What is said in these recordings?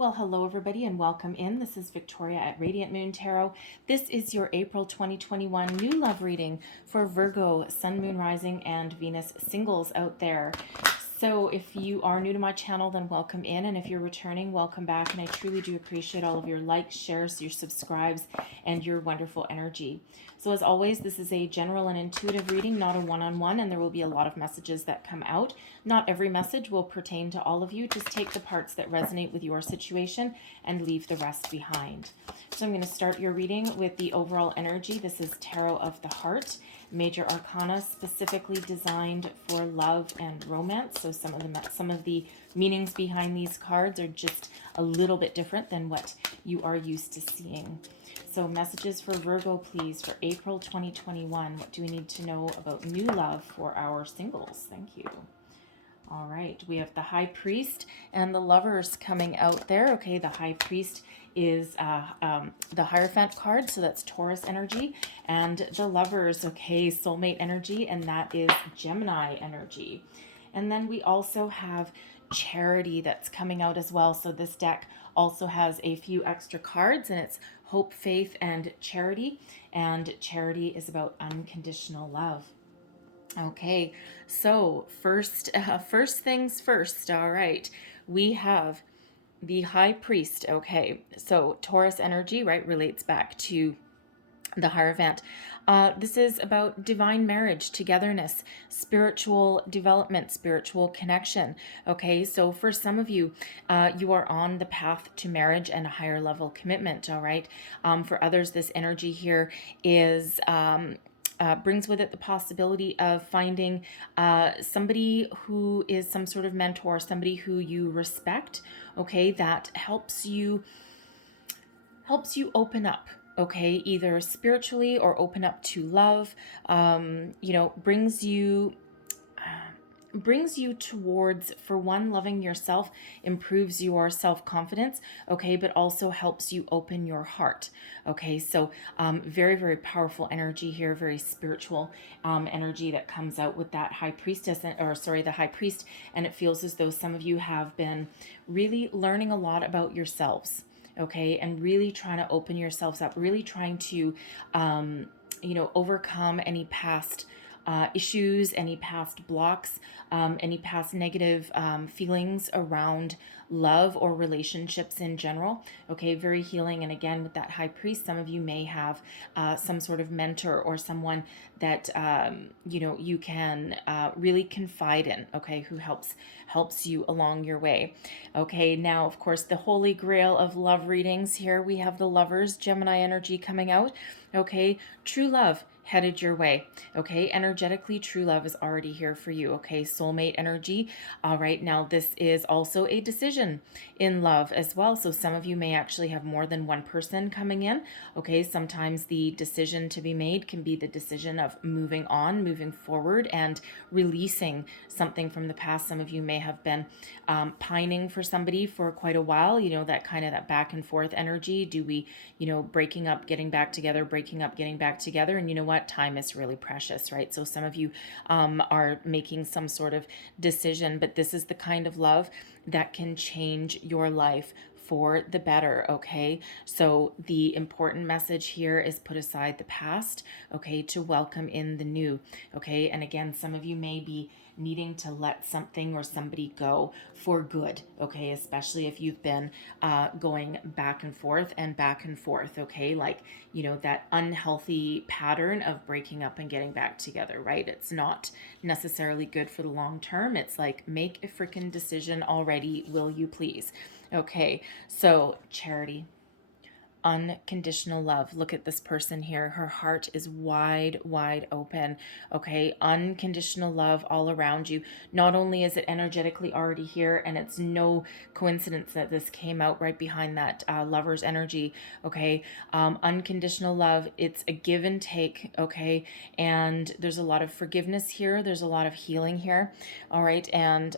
Well, hello everybody and welcome in. This is Victoria at Radiant Moon Tarot. This is your April 2021 new love reading for Virgo, Sun, Moon, Rising, and Venus singles out there. So if you are new to my channel, then welcome in. And if you're returning, welcome back. And I truly do appreciate all of your likes, shares, your subscribes, and your wonderful energy. So as always, this is a general and intuitive reading, not a one-on-one, and there will be a lot of messages that come out. Not every message will pertain to all of you. Just take the parts that resonate with your situation and leave the rest behind. So I'm going to start your reading with the overall energy. This is Tarot of the Heart, Major Arcana, specifically designed for love and romance. So some of the meanings behind these cards are just a little bit different than what you are used to seeing. So messages for Virgo, please, for April 2021. What do we need to know about new love for our singles? Thank you. All right, we have the High Priest and the Lovers coming out there. Okay, the High Priest is the Hierophant card, so that's Taurus energy, and the Lovers, okay, soulmate energy, and that is Gemini energy. And then we also have Charity that's coming out as well. So this deck also has a few extra cards, and it's Hope, Faith, and Charity. And Charity is about unconditional love. Okay, so first things first. All right, we have the High Priest. Okay, so Taurus energy, right, relates back to the Hierophant. This is about divine marriage, togetherness, spiritual development, spiritual connection. Okay, so for some of you, you are on the path to marriage and a higher level commitment. All right, for others, this energy here is brings with it the possibility of finding somebody who is some sort of mentor, somebody who you respect, okay, that helps you open up, okay, either spiritually or open up to love, brings you towards, for one, loving yourself, improves your self-confidence, okay, but also helps you open your heart. Okay, so very, very powerful energy here, very spiritual energy that comes out with that High Priestess, the High Priest, and it feels as though some of you have been really learning a lot about yourselves, okay, and really trying to open yourselves up, really trying to overcome any past issues, any past blocks, any past negative feelings around love or relationships in general. Okay, very healing. And again, with that High Priest, some of you may have some sort of mentor or someone that you can really confide in, okay, who helps you along your way. Okay, now of course the holy grail of love readings, here we have the Lovers, Gemini energy coming out. Okay, true love headed your way. Okay, energetically, true love is already here for you. Okay, soulmate energy. All right, now this is also a decision in love as well. So some of you may actually have more than one person coming in. Okay, sometimes the decision to be made can be the decision of moving on, moving forward, and releasing something from the past. Some of you may have been pining for somebody for quite a while, that back and forth energy. Do we, breaking up, getting back together, breaking up, getting back together. And you know what? Time is really precious, right? So some of you are making some sort of decision, but this is the kind of love that can change your life for the better. Okay, so the important message here is put aside the past, okay, to welcome in the new. Okay, and again, some of you may be needing to let something or somebody go for good, okay, especially if you've been going back and forth, okay, like, that unhealthy pattern of breaking up and getting back together, right? It's not necessarily good for the long term. It's like, make a freaking decision already, will you please? Okay, so Charity, unconditional love. Look at this person here. Her heart is wide, wide open. Okay, unconditional love all around you. Not only is it energetically already here, and it's no coincidence that this came out right behind that Lover's energy. Okay, unconditional love. It's a give and take. Okay, and there's a lot of forgiveness here. There's a lot of healing here. All right, and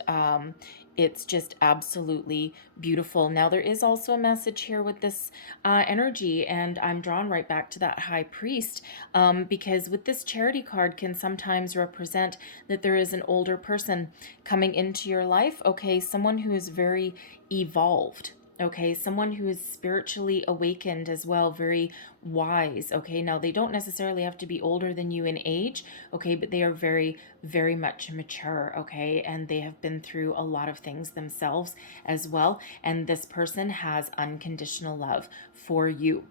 it's just absolutely beautiful. Now, there is also a message here with this energy, and I'm drawn right back to that High Priest, because with this Charity card can sometimes represent that there is an older person coming into your life, okay, someone who is very evolved, Okay, someone who is spiritually awakened as well, very wise. Okay, now they don't necessarily have to be older than you in age. Okay, but they are very, very much mature. Okay, and they have been through a lot of things themselves as well. And this person has unconditional love for you.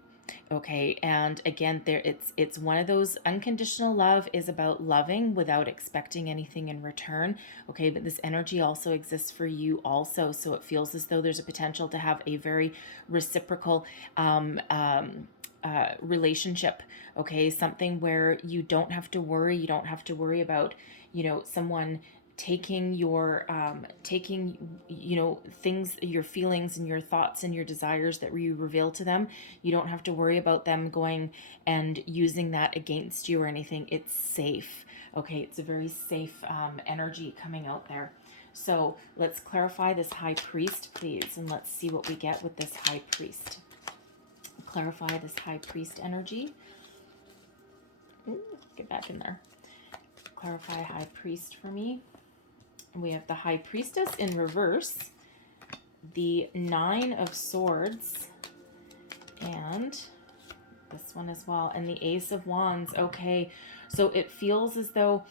Okay, and again, there it's one of those, unconditional love is about loving without expecting anything in return. Okay, but this energy also exists for you also, so it feels as though there's a potential to have a very reciprocal relationship. Okay, something where you don't have to worry, you don't have to worry about, someone taking your taking, things, your feelings and your thoughts and your desires that you reveal to them. You don't have to worry about them going and using that against you or anything. It's safe. Okay, it's a very safe energy coming out there. So let's clarify this high priest, please, and let's see what we get with this high priest. Clarify this high priest energy. Ooh, get back in there. Clarify high priest for me. We have the high priestess in reverse, the 9 of swords, and this one as well, and the ace of wands. Okay, so it feels as though,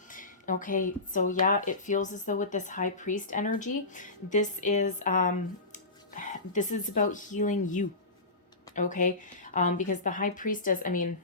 okay, so yeah, it feels as though with this high priest energy, this is about healing you. Okay, because the high priestess, I mean,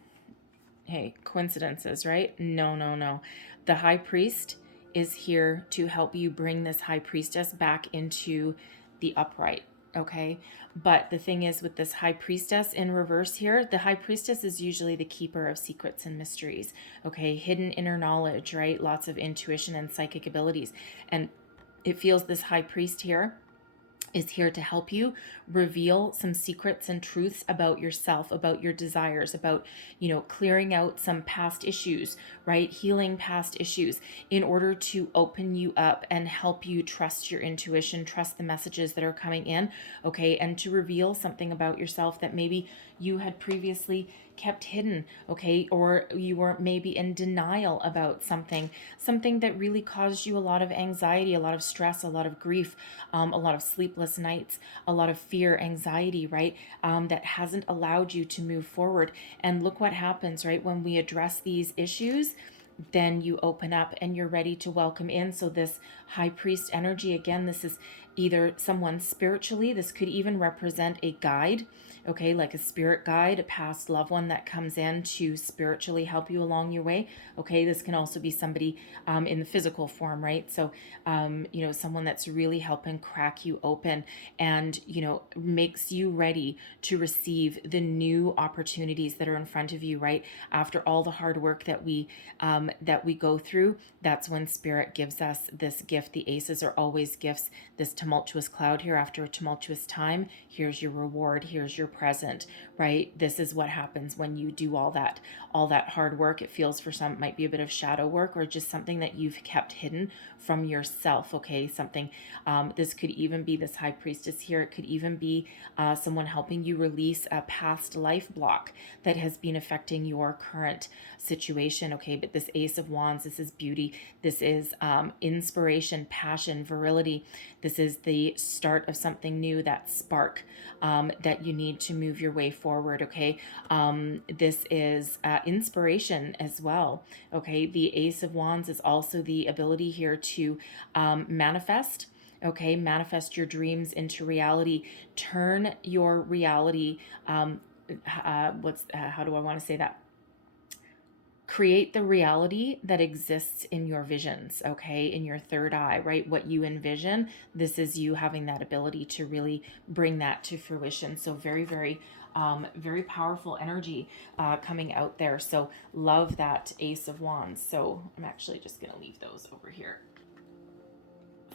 hey, coincidences, right? No. The high priest is here to help you bring this high priestess back into the upright. Okay, but the thing is, with this high priestess in reverse here, the high priestess is usually the keeper of secrets and mysteries. Okay, hidden inner knowledge, right? Lots of intuition and psychic abilities. And it feels this high priest here is here to help you reveal some secrets and truths about yourself, about your desires, about, clearing out some past issues, right? Healing past issues in order to open you up and help you trust your intuition, trust the messages that are coming in, okay? And to reveal something about yourself that maybe you had previously kept hidden, okay? Or you were maybe in denial about something that really caused you a lot of anxiety, a lot of stress, a lot of grief, a lot of sleepless nights, a lot of fear, anxiety, right? That hasn't allowed you to move forward. And look what happens, right? When we address these issues, then you open up and you're ready to welcome in. So this high priest energy, again, this is either someone spiritually, this could even represent a guide, okay, like a spirit guide, a past loved one that comes in to spiritually help you along your way. Okay, this can also be somebody in the physical form, right? So, someone that's really helping crack you open and, makes you ready to receive the new opportunities that are in front of you, right? After all the hard work that we go through, that's when spirit gives us this gift. The aces are always gifts. This tumultuous cloud here, after a tumultuous time, here's your reward, here's your present, right? This is what happens when you do all that hard work. It feels for some, it might be a bit of shadow work or just something that you've kept hidden from yourself. Okay, something, this could even be this high priestess here. It could even be someone helping you release a past life block that has been affecting your current situation. Okay, but this ace of wands, this is beauty, this is inspiration, passion, virility. This is the start of something new, that spark that you need to move your way forward. Okay, this is inspiration as well. Okay, the ace of wands is also the ability here to manifest. Okay, manifest your dreams into reality. Turn your reality. How do I want to say that? Create the reality that exists in your visions, okay, in your third eye, right? What you envision, this is you having that ability to really bring that to fruition. So very, very, very powerful energy coming out there. So love that ace of wands. So I'm actually just going to leave those over here.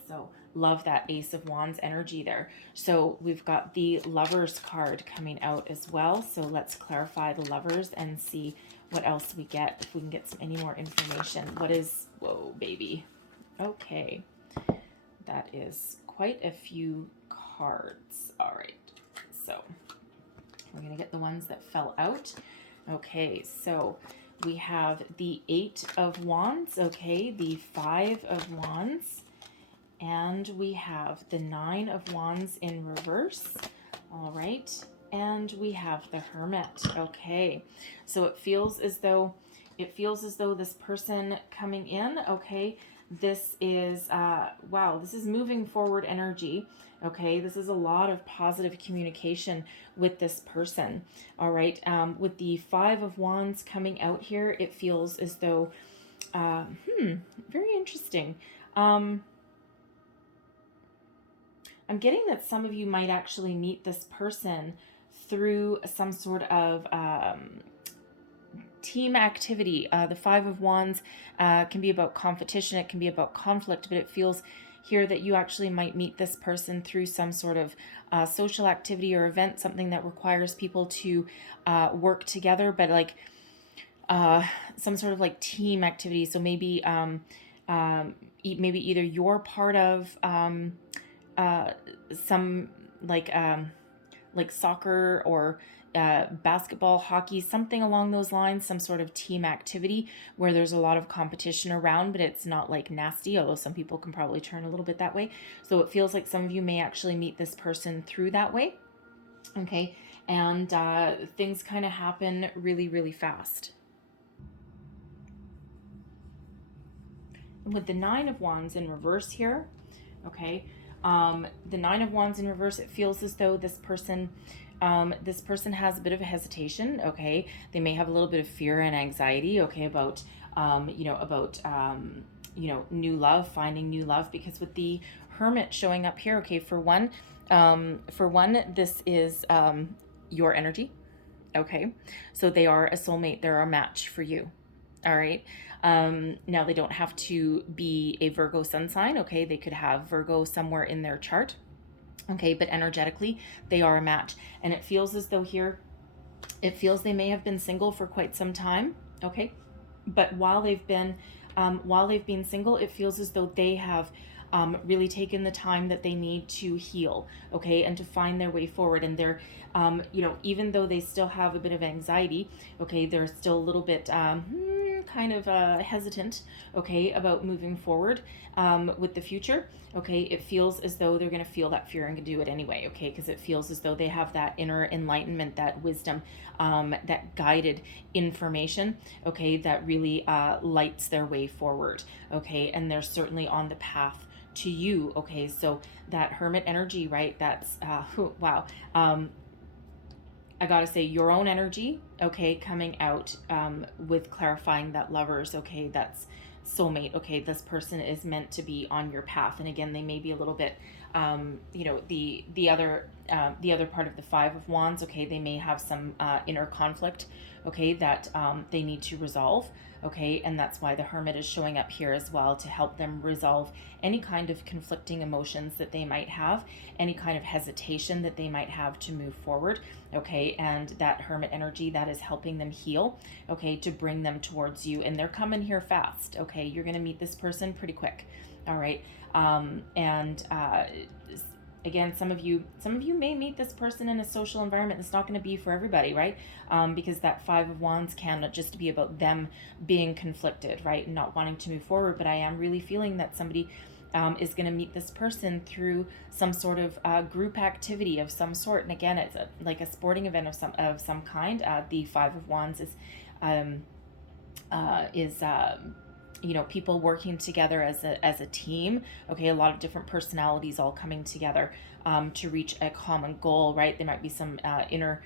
So love that ace of wands energy there. So we've got the lovers card coming out as well. So let's clarify the lovers and see what else we get, if we can get any more information. What is, whoa, baby. Okay. That is quite a few cards. All right. So we're going to get the ones that fell out. Okay. So we have the 8 of wands. Okay. The 5 of wands. And we have the 9 of wands in reverse. All right. And we have the Hermit. Okay. So it feels as though this person coming in, okay, this is wow, this is moving forward energy. Okay, this is a lot of positive communication with this person. All right, with the Five of Wands coming out here, it feels as though very interesting. I'm getting that some of you might actually meet this person through some sort of team activity. The Five of Wands can be about competition, it can be about conflict, but it feels here that you actually might meet this person through some sort of social activity or event, something that requires people to work together, but like some sort of like team activity. So maybe maybe either you're part of some like soccer or basketball, hockey, something along those lines, some sort of team activity where there's a lot of competition around, but it's not like nasty, although some people can probably turn a little bit that way. So it feels like some of you may actually meet this person through that way. Okay. And things kind of happen really, really fast. And with the Nine of Wands in reverse here, okay, the Nine of Wands in reverse, it feels as though this person has a bit of a hesitation. Okay, they may have a little bit of fear and anxiety. Okay, about new love, finding new love, because with the Hermit showing up here, okay, for one, this is your energy. Okay, so they are a soulmate. They're a match for you. All right. Now they don't have to be a Virgo sun sign. Okay, they could have Virgo somewhere in their chart. Okay, but energetically they are a match, and it feels as though here, it feels they may have been single for quite some time. Okay, but while they've been single, it feels as though they have really taken the time that they need to heal, okay, and to find their way forward. And they're, even though they still have a bit of anxiety, okay, they're still a little bit kind of hesitant, okay, about moving forward with the future. Okay, it feels as though they're going to feel that fear and do it anyway, okay, because it feels as though they have that inner enlightenment, that wisdom, that guided information, okay, that really lights their way forward, okay, and they're certainly on the path to you, okay. So that Hermit energy, right, that's wow. I gotta say, your own energy, okay, coming out with clarifying that Lovers, okay, that's soulmate, okay, this person is meant to be on your path. And again, they may be a little bit, the other part of the Five of Wands, okay, they may have some inner conflict, okay, that they need to resolve, okay, and that's why the Hermit is showing up here as well, to help them resolve any kind of conflicting emotions that they might have, any kind of hesitation that they might have to move forward, okay, and that Hermit energy, that is helping them heal, okay, to bring them towards you. And they're coming here fast, okay, you're going to meet this person pretty quick. All right. Again, some of you may meet this person in a social environment. That's not going to be for everybody, right? Because that Five of Wands can just be about them being conflicted, right, and not wanting to move forward. But I am really feeling that somebody is going to meet this person through some sort of group activity of some sort. And again, it's like a sporting event of some kind. The Five of Wands is people working together as a team, okay, a lot of different personalities all coming together to reach a common goal, right? There might be some inner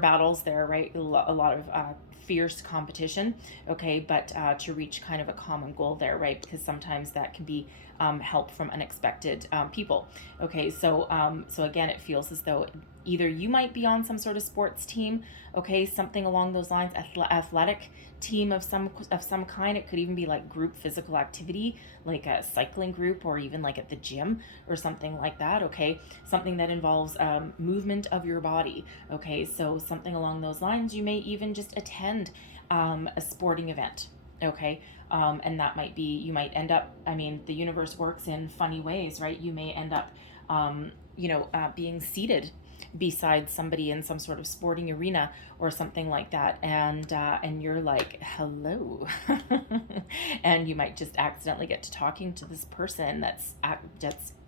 battles there, right? A lot of fierce competition, okay, but to reach kind of a common goal there, right? Because sometimes that can be help from unexpected people, okay. So again, it feels as though either you might be on some sort of sports team, okay, something along those lines, athletic team of some kind. It could even be like group physical activity, like a cycling group, or even like at the gym or something like that, okay, something that involves movement of your body, okay. So something along those lines. You may even just attend a sporting event, okay. And that might be, you might end up, I mean, the universe works in funny ways, right? You may end up being seated, beside somebody in some sort of sporting arena or something like that, and you're like, hello. And you might just accidentally get to talking to this person that's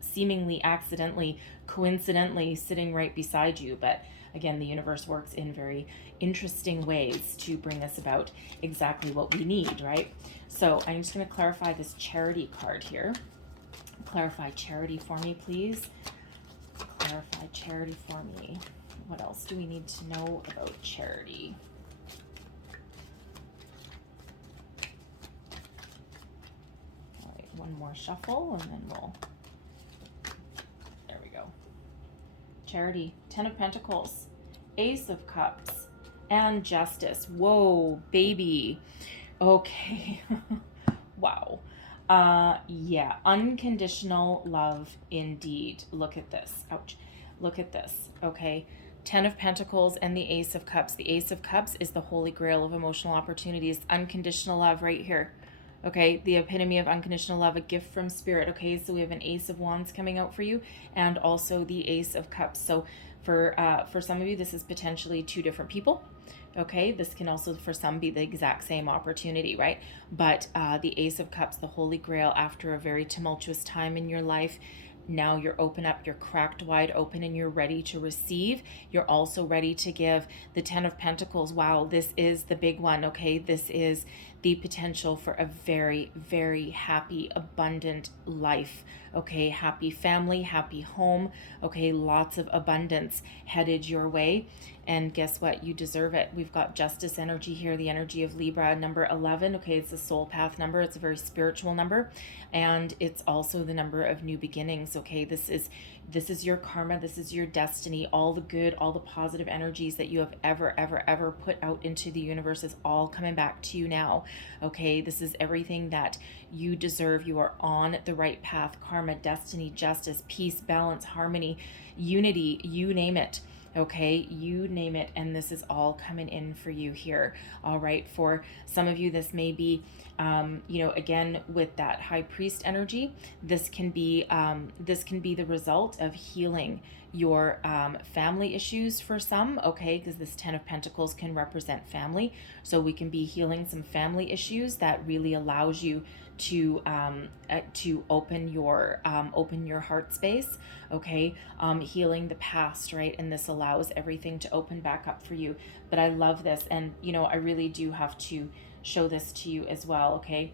seemingly accidentally, coincidentally sitting right beside you. But again, the universe works in very interesting ways to bring us about exactly what we need, right? So I'm just going to clarify this charity card here. Clarify charity for me, please. Clarify charity for me. What else do we need to know about charity? All right, one more shuffle and then we'll... There we go. Charity, 10 of Pentacles, Ace of Cups, and Justice. Whoa, baby. Okay. Wow. Yeah, unconditional love indeed. Look at this. Ouch. Look at this. Okay. 10 of Pentacles and the Ace of Cups. The Ace of Cups is the holy grail of emotional opportunities. Unconditional love right here. Okay, the epitome of unconditional love, a gift from spirit. Okay, so we have an Ace of Wands coming out for you, and also the Ace of Cups. So for some of you, this is potentially two different people. Okay, this can also for some be the exact same opportunity, right? But the Ace of Cups, the holy grail, after a very tumultuous time in your life, now you're open up, you're cracked wide open, and you're ready to receive. You're also ready to give. The 10 of Pentacles, wow, this is the big one, okay? This is the potential for a very, very happy, abundant life, okay? Happy family, happy home, okay? Lots of abundance headed your way. And guess what? You deserve it. We've got Justice energy here, the energy of Libra, number 11. Okay, it's a soul path number. It's a very spiritual number. And it's also the number of new beginnings. Okay, this is your karma. This is your destiny. All the good, all the positive energies that you have ever put out into the universe is all coming back to you now. Okay, this is everything that you deserve. You are on the right path. Karma, destiny, justice, peace, balance, harmony, unity, you name it. Okay, you name it, and this is all coming in for you here. All right, for some of you, this may be, again, with that high priest energy, this can be the result of healing your family issues for some, okay, because this 10 of Pentacles can represent family. So we can be healing some family issues that really allows you to open your heart space, okay, healing the past, right? And this allows everything to open back up for you. But I love this, and I really do have to show this to you as well, okay?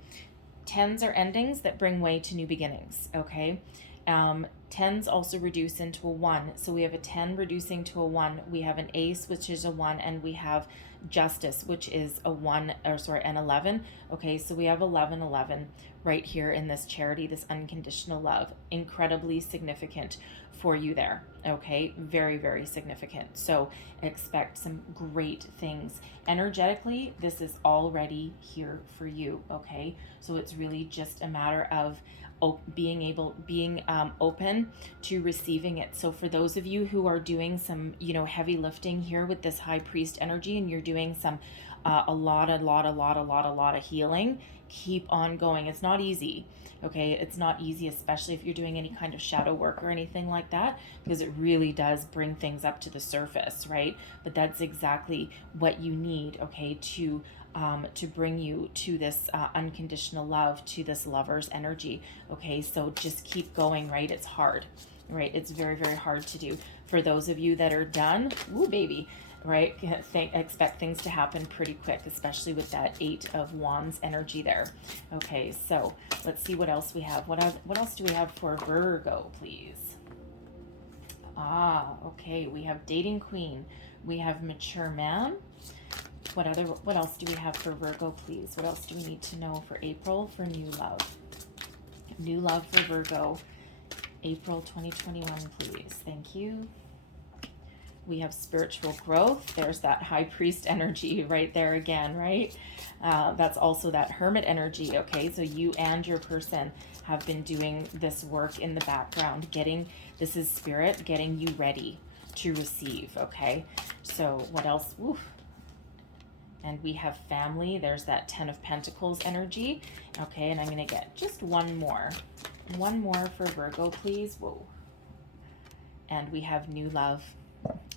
10s are endings that bring way to new beginnings, okay? 10s also reduce into a 1. So we have a 10 reducing to a 1. We have an Ace, which is a 1, and we have Justice, which is a 1, an 11. Okay, so we have 11 right here in this charity, this unconditional love. Incredibly significant for you there. Okay, very, very significant. So expect some great things. Energetically, this is already here for you. Okay, so it's really just a matter of being open to receiving it. So for those of you who are doing some heavy lifting here with this high priest energy, and you're doing some a lot of healing, keep on going. It's not easy, okay? It's not easy, especially if you're doing any kind of shadow work or anything like that, because it really does bring things up to the surface, right? But that's exactly what you need, okay, to bring you to this unconditional love, to this lover's energy. Okay, so just keep going, right? It's hard, right? It's very, very hard to do. For those of you that are done, ooh, baby, right? Expect things to happen pretty quick, especially with that 8 of Wands energy there. Okay, so let's see what else we have. What else do we have for Virgo, please? Okay, we have Dating Queen. We have Mature Man. What else do we have for Virgo, please? What else do we need to know for April for new love? New love for Virgo, April 2021, please. Thank you. We have spiritual growth. There's that high priest energy right there again, right? That's also that hermit energy, okay? So you and your person have been doing this work in the background, this is spirit getting you ready to receive, okay? So what else? Oof. And we have family. There's that 10 of Pentacles energy. Okay, and I'm going to get just one more. One more for Virgo, please. Whoa. And we have new love.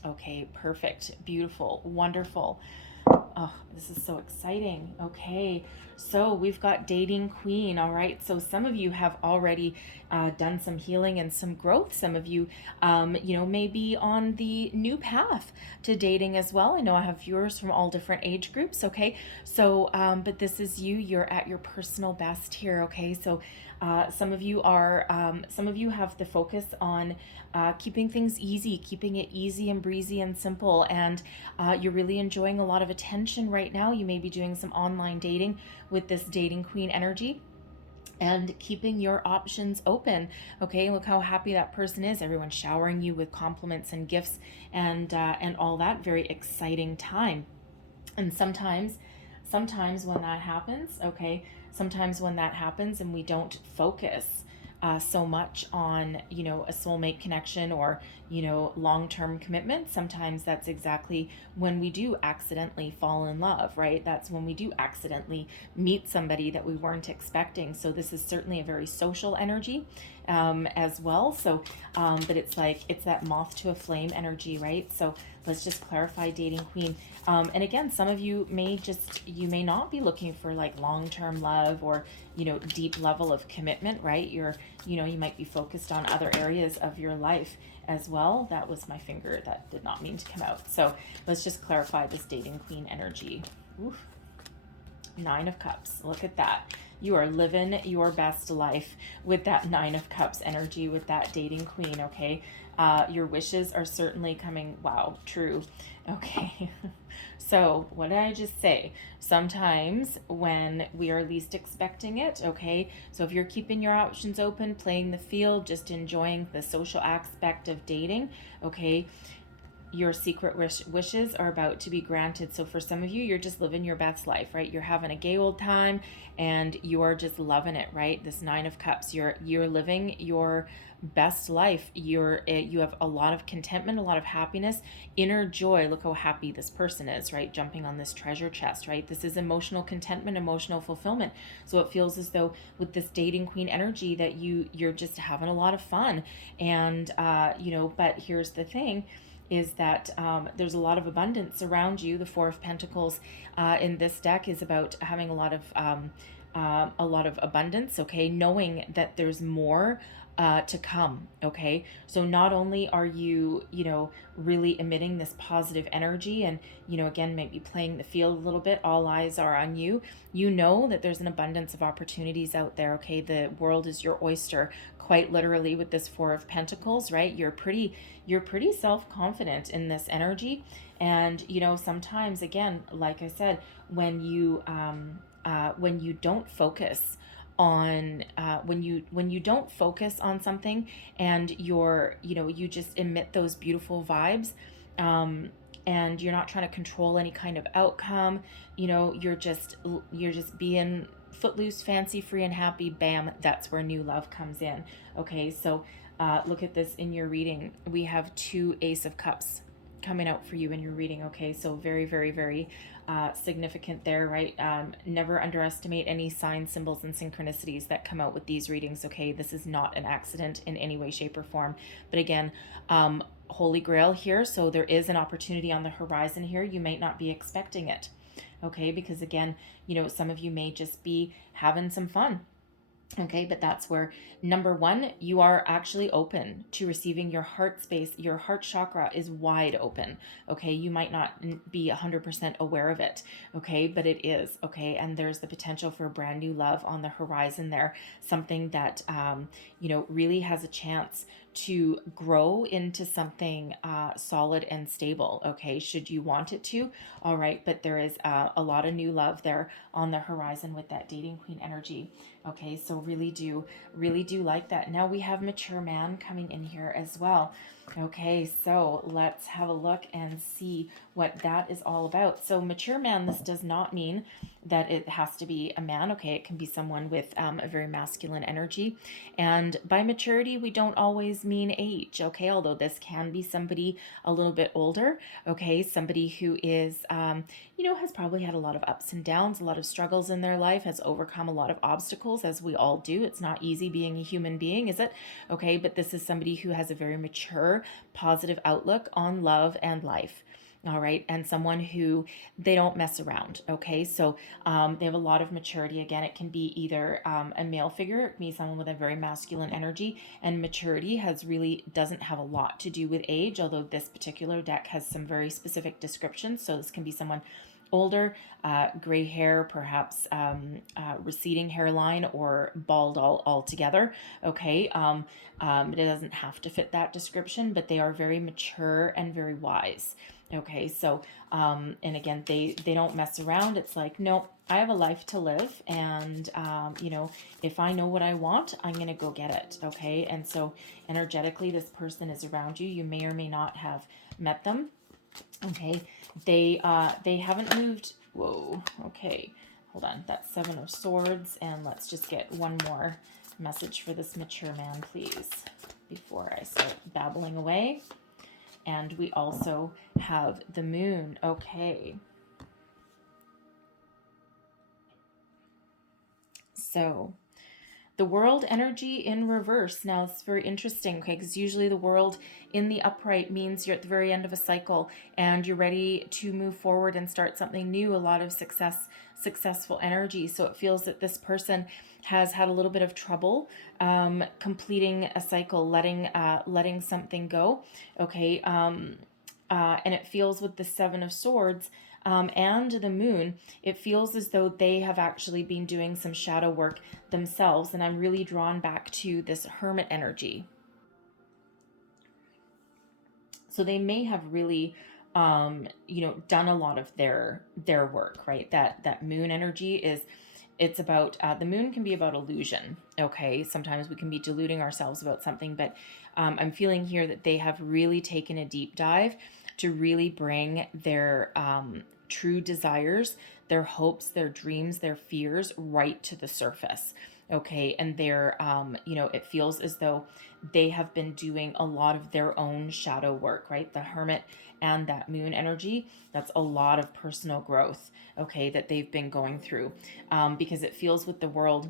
Okay, perfect, beautiful, wonderful. Oh, this is so exciting. Okay, so we've got dating queen. All right, so some of you have already done some healing and some growth. Some of you, may be on the new path to dating as well. I know I have viewers from all different age groups. Okay, so but this is you. You're at your personal best here. Okay, so some of you have the focus on keeping things easy, keeping it easy and breezy and simple, and you're really enjoying a lot of attention right now. You may be doing some online dating with this dating queen energy and keeping your options open. Okay, look how happy that person is. Everyone's showering you with compliments and gifts and all that. Very exciting time. And sometimes when that happens, okay, sometimes when that happens and we don't focus so much on, a soulmate connection or, long-term commitment, sometimes that's exactly when we do accidentally fall in love, right? That's when we do accidentally meet somebody that we weren't expecting. So this is certainly a very social energy as well. So, but it's that moth to a flame energy, right? So let's just clarify dating queen. And again, some of you you may not be looking for like long-term love or, deep level of commitment, right? You might be focused on other areas of your life as well. That was my finger. That did not mean to come out. So let's just clarify this dating queen energy. Oof. Nine of Cups. Look at that. You are living your best life with that Nine of Cups energy, with that dating queen, okay? Your wishes are certainly coming, wow, true. Okay. So what did I just say? Sometimes when we are least expecting it, okay? So if you're keeping your options open, playing the field, just enjoying the social aspect of dating, okay? Your secret wishes are about to be granted. So for some of you, you're just living your best life, right? You're having a gay old time and you are just loving it, right? This Nine of Cups, you're living your best life. You have a lot of contentment, a lot of happiness, inner joy. Look how happy this person is, right? Jumping on this treasure chest, right? This is emotional contentment, emotional fulfillment. So it feels as though with this dating queen energy that you're just having a lot of fun. And but here's the thing is that there's a lot of abundance around you. The Four of Pentacles in this deck is about having a lot of abundance, okay? Knowing that there's more to come, okay? So not only are you, really emitting this positive energy and, again, maybe playing the field a little bit, all eyes are on you. You know that there's an abundance of opportunities out there, okay? The world is your oyster, quite literally, with this Four of Pentacles, right? You're pretty self-confident in this energy. And, sometimes, again, like I said, when you don't focus on when you don't focus on something and you just emit those beautiful vibes, and you're not trying to control any kind of outcome, you're just being footloose, fancy free and happy. Bam, that's where new love comes in. Okay, so look at this in your reading. We have two Ace of Cups coming out for you in your reading. Okay, so very, very, very significant there, right? Never underestimate any signs, symbols, and synchronicities that come out with these readings. Okay, this is not an accident in any way, shape, or form. But again, Holy Grail here, so there is an opportunity on the horizon here. You might not be expecting it. Okay, because again, some of you may just be having some fun. Okay, but that's where, number one, you are actually open to receiving your heart space. Your heart chakra is wide open. Okay, you might not be 100% aware of it. Okay, but it is. Okay, and there's the potential for a brand new love on the horizon there. Something that, really has a chance to grow into something solid and stable. Okay, should you want it to. All right, but there is a lot of new love there on the horizon with that dating queen energy. Okay, so really do like that. Now we have mature man coming in here as well. Okay, so let's have a look and see what that is all about. So mature man, this does not mean that it has to be a man. Okay, it can be someone with a very masculine energy. And by maturity, we don't always mean age. Okay, although this can be somebody a little bit older. Okay, somebody who is, has probably had a lot of ups and downs, a lot of struggles in their life, has overcome a lot of obstacles, as we all do. It's not easy being a human being, is it? Okay, but this is somebody who has a very mature, positive outlook on love and life. All right, and someone who they don't mess around. Okay, so they have a lot of maturity. Again, it can be either a male figure, it can be someone with a very masculine energy, and maturity doesn't have a lot to do with age, although this particular deck has some very specific descriptions. So this can be someone older, gray hair, perhaps receding hairline, or bald altogether. Okay, it doesn't have to fit that description, but they are very mature and very wise. Okay, so and again, they don't mess around. It's like, no, I have a life to live, and if I know what I want, I'm gonna go get it. Okay, and so energetically, this person is around you. You may or may not have met them. Okay, they haven't moved. Whoa. Okay, hold on. That's Seven of Swords, and let's just get one more message for this mature man, please, before I start babbling away. And we also have the moon. Okay. So the world energy in reverse. Now it's very interesting, okay, because usually the world in the upright means you're at the very end of a cycle and you're ready to move forward and start something new, a lot of successful energy. So it feels that this person has had a little bit of trouble completing a cycle, letting something go. Okay, and it feels with the Seven of Swords and the moon, it feels as though they have actually been doing some shadow work themselves. And I'm really drawn back to this Hermit energy. So they may have really done a lot of their work, right? That moon energy is, it's about the moon can be about illusion. Okay, sometimes we can be deluding ourselves about something, but I'm feeling here that they have really taken a deep dive to really bring their true desires, their hopes, their dreams, their fears right to the surface. Okay, and they're it feels as though they have been doing a lot of their own shadow work, right? The Hermit and that moon energy, that's a lot of personal growth, okay, that they've been going through, because it feels with the world,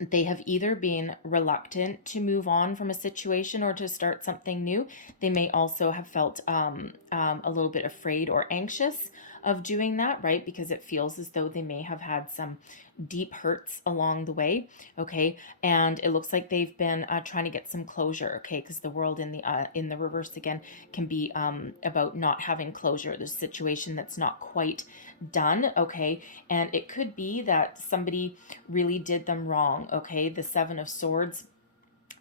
they have either been reluctant to move on from a situation or to start something new. They may also have felt a little bit afraid or anxious of doing that, right? Because it feels as though they may have had some deep hurts along the way. Okay, and it looks like they've been trying to get some closure. Okay, because the world in the reverse again can be about not having closure. There's a situation that's not quite done. Okay, and it could be that somebody really did them wrong. Okay, the Seven of Swords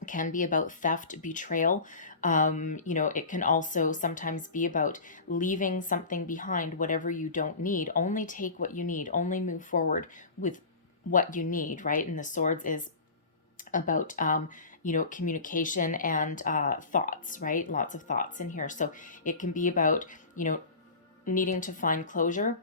can be about theft, betrayal. It can also sometimes be about leaving something behind, whatever you don't need. Only take what you need, only move forward with what you need, right? And the Swords is about communication and thoughts, right? Lots of thoughts in here. So it can be about needing to find closure,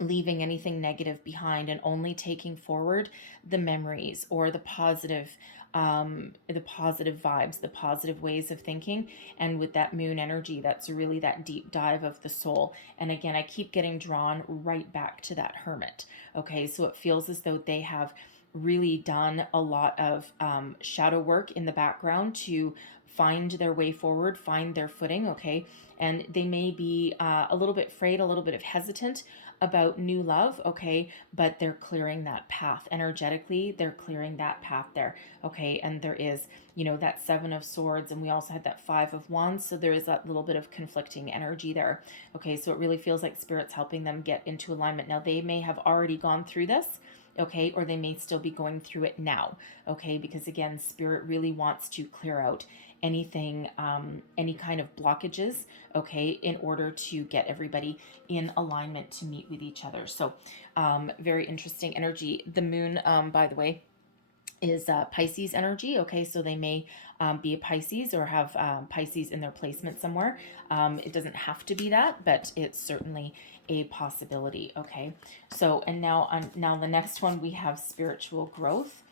leaving anything negative behind, and only taking forward the memories or the positive vibes, the positive ways of thinking. And with that moon energy, that's really that deep dive of the soul. And again, I keep getting drawn right back to that Hermit. Okay, so it feels as though they have really done a lot of shadow work in the background to find their way forward, find their footing. Okay, and they may be a little bit afraid, a little bit of hesitant about new love. Okay, but they're clearing that path energetically, they're clearing that path there. Okay, and there is that Seven of Swords, and we also had that Five of Wands, so there is that little bit of conflicting energy there. Okay, so it really feels like Spirit's helping them get into alignment. Now they may have already gone through this, okay, or they may still be going through it now. Okay, because again, Spirit really wants to clear out anything, any kind of blockages, okay, in order to get everybody in alignment to meet with each other. So very interesting energy. The moon, by the way, is Pisces energy. Okay, so they may be a Pisces or have Pisces in their placement somewhere. It doesn't have to be that, but it's certainly a possibility. Okay, so and now the next one we have spiritual growth.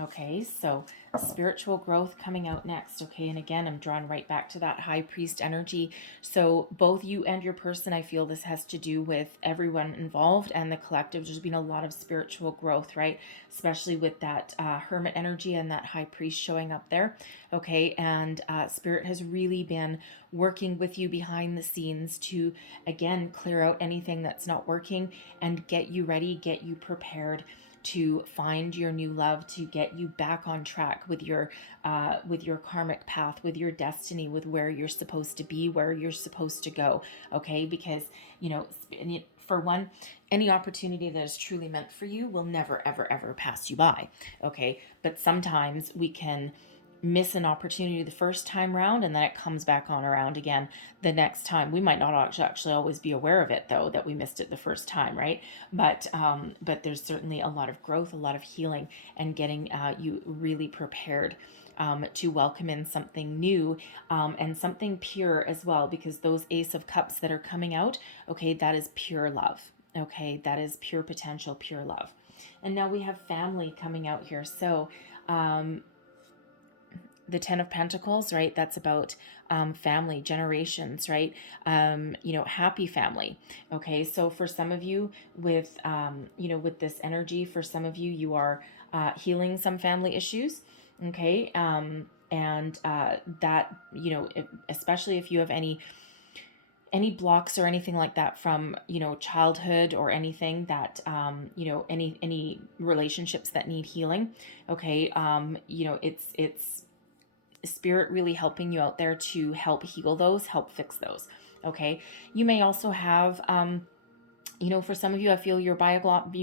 Okay, so spiritual growth coming out next. Okay, and again, I'm drawn right back to that high priest energy. So, both you and your person, I feel this has to do with everyone involved and the collective. There's been a lot of spiritual growth, right? Especially with that hermit energy and that high priest showing up there. Okay, and spirit has really been working with you behind the scenes to, again, clear out anything that's not working and get you ready, get you prepared to find your new love, to get you back on track with your karmic path, with your destiny, with where you're supposed to be, where you're supposed to go. Okay, because for one, any opportunity that is truly meant for you will never ever ever pass you by. Okay, but sometimes we can miss an opportunity the first time round and then it comes back on around again the next time. We might not actually always be aware of it, though, that we missed it the first time, right? But there's certainly a lot of growth, a lot of healing, and getting you really prepared to welcome in something new, and something pure as well, because those Ace of Cups that are coming out, okay, that is pure love. Okay, that is pure potential, pure love. And now we have family coming out here. So the Ten of Pentacles, right? That's about family, generations, right? Happy family. Okay, so for some of you, with with this energy, for some of you, you are healing some family issues. Okay, and that especially if you have any blocks or anything like that from childhood or anything that any relationships that need healing. Okay, it's spirit really helping you out there to help heal those, help fix those. Okay, you may also have for some of you, I feel you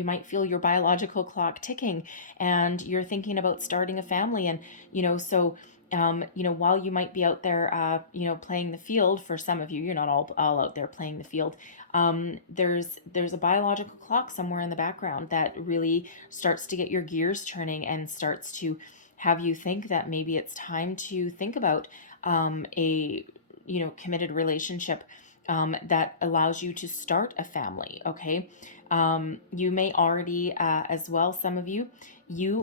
might feel your biological clock ticking, and you're thinking about starting a family, and so while you might be out there, playing the field. For some of you, you're not all out there playing the field. There's a biological clock somewhere in the background that really starts to get your gears turning and starts to have you think that maybe it's time to think about a committed relationship that allows you to start a family. Okay, you may already, as well, some of you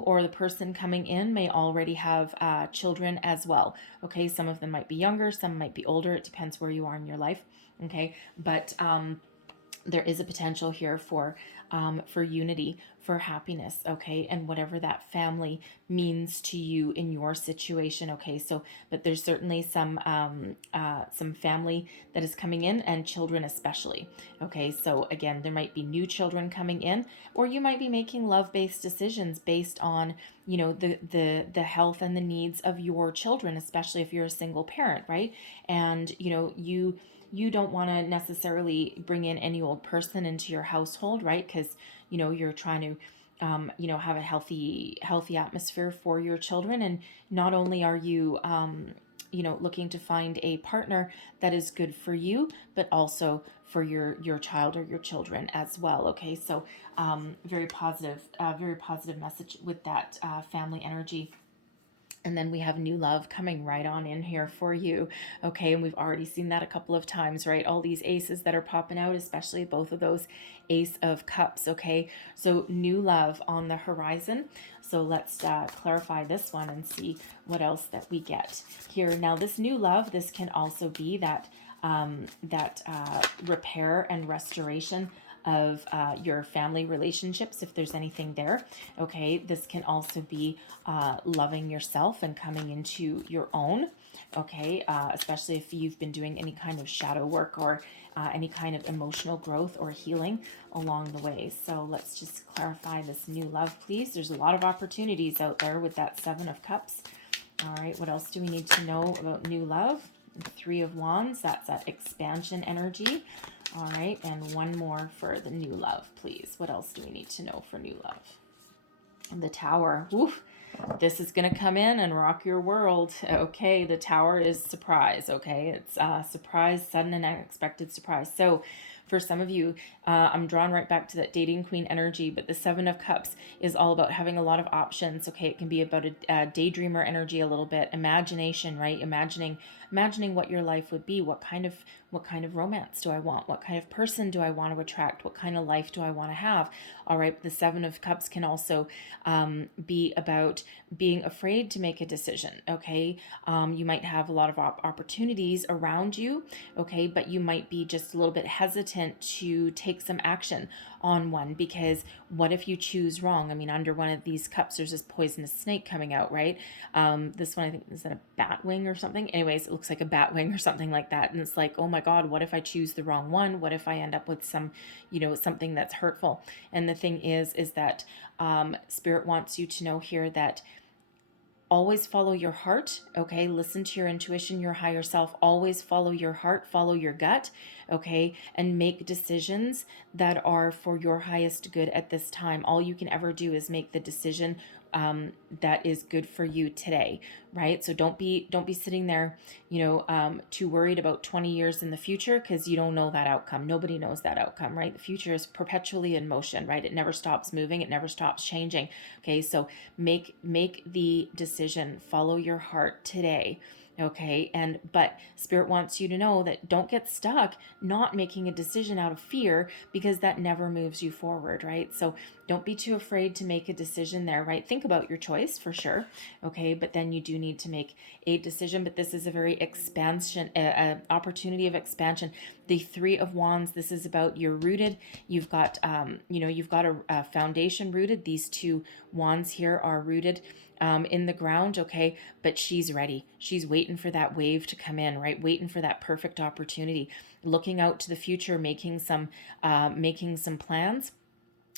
or the person coming in may already have children as well. Okay, some of them might be younger, some might be older. It depends where you are in your life. Okay, but there is a potential here for unity, for happiness. Okay, and whatever that family means to you in your situation. Okay, so but there's certainly some family that is coming in, and children especially. Okay, so again, there might be new children coming in, or you might be making love-based decisions based on the health and the needs of your children, especially if you're a single parent, right? And you don't want to necessarily bring in any old person into your household, right? Because you're trying to have a healthy atmosphere for your children. And not only are you looking to find a partner that is good for you, but also for your child or your children as well. Okay, so very positive message with that family energy. And then we have new love coming right on in here for you. Okay, and we've already seen that a couple of times, right? All these aces that are popping out, especially both of those Ace of Cups. Okay, so new love on the horizon. So let's clarify this one and see what else that we get here. Now, this new love, this can also be that repair and restoration of your family relationships, if there's anything there. Okay, this can also be loving yourself and coming into your own. Okay, especially if you've been doing any kind of shadow work or any kind of emotional growth or healing along the way. So let's just clarify this new love, please. There's a lot of opportunities out there with that Seven of Cups. All right, what else do we need to know about new love? Three of Wands, that's that expansion energy. All right, and one more for the new love, please. What else do we need to know for new love? And the Tower. Oof, this is going to come in and rock your world. Okay, the Tower is surprise. Okay, it's surprise, sudden and unexpected surprise. So For some of you, I'm drawn right back to that dating queen energy, but the Seven of Cups is all about having a lot of options. Okay, it can be about a daydreamer energy a little bit, imagination, right? Imagining what your life would be. What kind of romance do I want? What kind of person do I want to attract? What kind of life do I want to have? All right, the Seven of Cups can also be about being afraid to make a decision. Okay, you might have a lot of opportunities around you. Okay, but you might be just a little bit hesitant to take some action on one, because what if you choose wrong? I mean, under one of these cups, there's this poisonous snake coming out, right? This one, I think, is that a bat wing or something? Anyways, it looks like a bat wing or something like that. And it's like, oh my God, what if I choose the wrong one? What if I end up with some, something that's hurtful? And the thing is that Spirit wants you to know here that always follow your heart. Okay, listen to your intuition, your higher self. Always follow your heart, follow your gut. Okay, and make decisions that are for your highest good at this time. All you can ever do is make the decision that is good for you today, right? So don't be sitting there, too worried about 20 years in the future, because you don't know that outcome. Nobody knows that outcome, right? The future is perpetually in motion, right? It never stops moving. It never stops changing. Okay, so make the decision, follow your heart today. Okay, but Spirit wants you to know that don't get stuck not making a decision out of fear, because that never moves you forward, right? So don't be too afraid to make a decision there, right? Think about your choice for sure. Okay, but then you do need to make a decision. But this is a very opportunity of expansion. The Three of Wands, this is about you're rooted. You've got you've got a foundation rooted. These two wands here are rooted in the ground, okay? But she's ready. She's waiting for that wave to come in, right? Waiting for that perfect opportunity, looking out to the future, making some plans.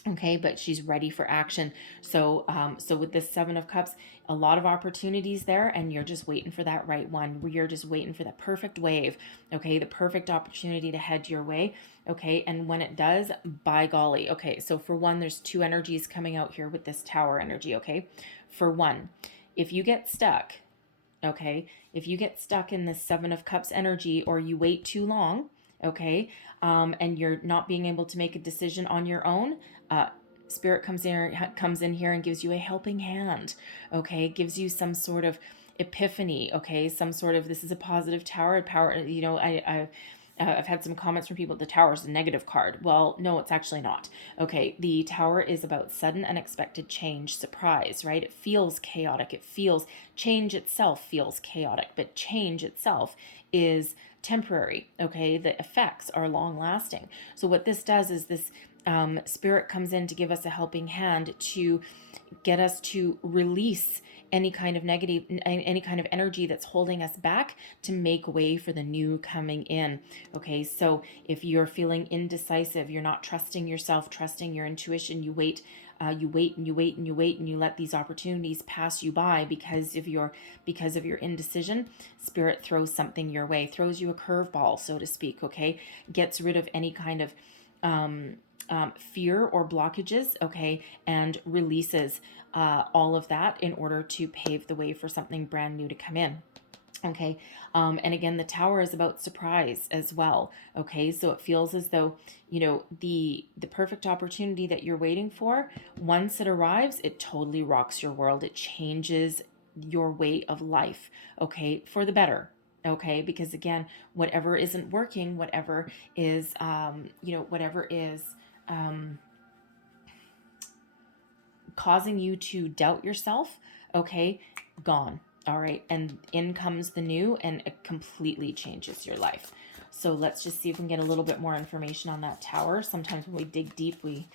Okay, but she's ready for action. So with this Seven of Cups, a lot of opportunities there, and you're just waiting for that right one. You're just waiting for that perfect wave. Okay, the perfect opportunity to head your way. Okay, and when it does, by golly. Okay, so for one, there's two energies coming out here with this Tower energy. Okay, for one, if you get stuck, okay, if you get stuck in this Seven of Cups energy, or you wait too long, okay, and you're not being able to make a decision on your own, Spirit comes in here and gives you a helping hand. Okay, gives you some sort of epiphany. Okay, some sort of, this is a positive tower. Power. I've had some comments from people, the Tower is a negative card. Well, no, it's actually not. Okay, the Tower is about sudden, unexpected change, surprise, right? It feels chaotic. Change itself feels chaotic, but change itself is temporary. Okay, the effects are long lasting. So what this does is this Spirit comes in to give us a helping hand, to get us to release any kind of energy that's holding us back, to make way for the new coming in. Okay, so if you're feeling indecisive, you're not trusting yourself, trusting your intuition, you wait and you let these opportunities pass you by because of your indecision. Spirit throws something your way, throws you a curveball, so to speak. Okay, gets rid of any kind of fear or blockages, okay, and releases all of that in order to pave the way for something brand new to come in. Okay, and again, the Tower is about surprise as well. Okay, so it feels as though, the perfect opportunity that you're waiting for, once it arrives, it totally rocks your world. It changes your way of life, okay, for the better. Okay, because again, whatever isn't working, whatever is causing you to doubt yourself, okay, gone. All right, and in comes the new, and it completely changes your life. So let's just see if we can get a little bit more information on that Tower. Sometimes when we dig deep, we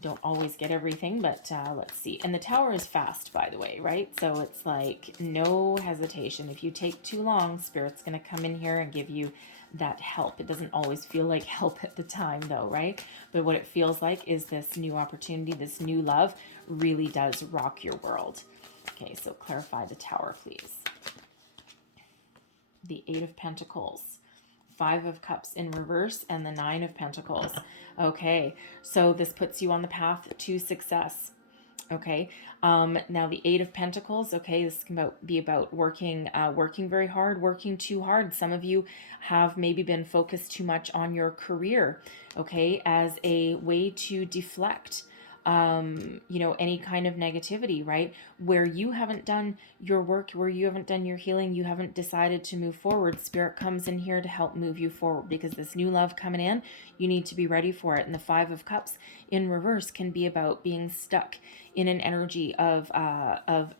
don't always get everything, but let's see. And the Tower is fast, by the way, right? So it's like no hesitation. If you take too long, Spirit's going to come in here and give you that help. It doesn't always feel like help at the time, though, right? But what it feels like is this new opportunity, this new love really does rock your world. Okay, so clarify the Tower, please. The Eight of Pentacles, Five of Cups in reverse, and the Nine of Pentacles. Okay, so this puts you on the path to success. Okay. Now the Eight of Pentacles. Okay, this can be about working very hard, working too hard. Some of you have maybe been focused too much on your career. Okay, as a way to deflect, any kind of negativity, right? Where you haven't done your work, where you haven't done your healing, you haven't decided to move forward. Spirit comes in here to help move you forward, because this new love coming in, you need to be ready for it. And the Five of Cups in reverse can be about being stuck in an energy of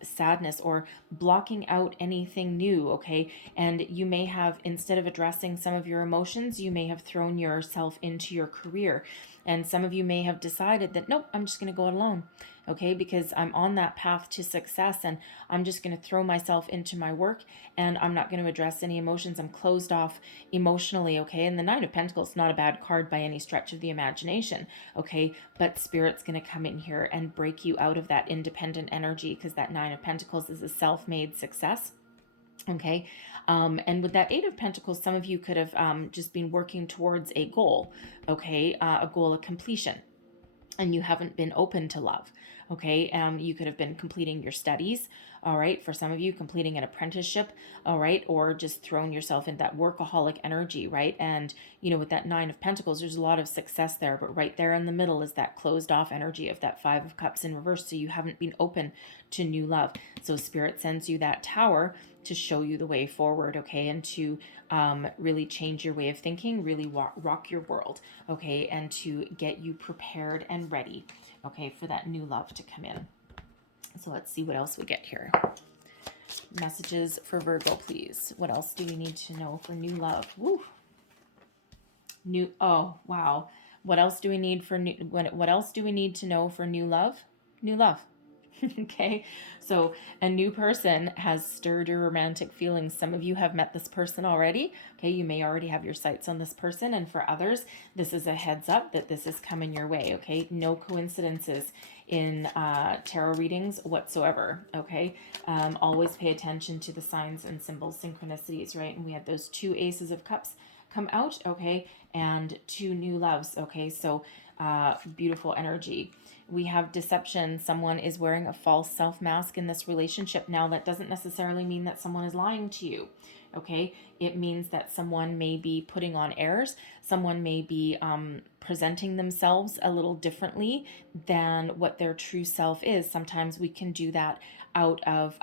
sadness, or blocking out anything new. Okay, and you may have, instead of addressing some of your emotions, you may have thrown yourself into your career, and some of you may have decided that, nope, I'm just going to go it alone. Okay, because I'm on that path to success, and I'm just going to throw myself into my work, and I'm not going to address any emotions. I'm closed off emotionally. Okay, and the Nine of Pentacles is not a bad card by any stretch of the imagination. Okay, but Spirit's going to come in here and break you out of that independent energy, because that Nine of Pentacles is a self-made success. Okay. And with that Eight of Pentacles, some of you could have just been working towards a goal. Okay, a goal of completion, and you haven't been open to love. Okay, you could have been completing your studies. All right, for some of you, completing an apprenticeship. All right, or just throwing yourself in that workaholic energy, right? And with that Nine of Pentacles, there's a lot of success there, but right there in the middle is that closed off energy of that Five of Cups in reverse. So you haven't been open to new love. So Spirit sends you that Tower to show you the way forward. Okay, and to really change your way of thinking, really rock your world. Okay, and to get you prepared and ready. Okay, for that new love to come in. So let's see what else we get here. Messages for Virgo, please. What else do we need to know for new love? Woo. Oh, wow. What else do we need for new, what else do we need to know for new love? New love. Okay, so a new person has stirred your romantic feelings. Some of you have met this person already. Okay, you may already have your sights on this person, and for others, this is a heads up that this is coming your way. Okay, no coincidences in tarot readings whatsoever. Okay, always pay attention to the signs and symbols, synchronicities, right? And we had those two Aces of Cups come out. Okay, and two new loves. Okay, so beautiful energy. We have deception. Someone is wearing a false self mask in this relationship. Now, that doesn't necessarily mean that someone is lying to you. Okay, it means that someone may be putting on airs. Someone may be presenting themselves a little differently than what their true self is. Sometimes we can do that out of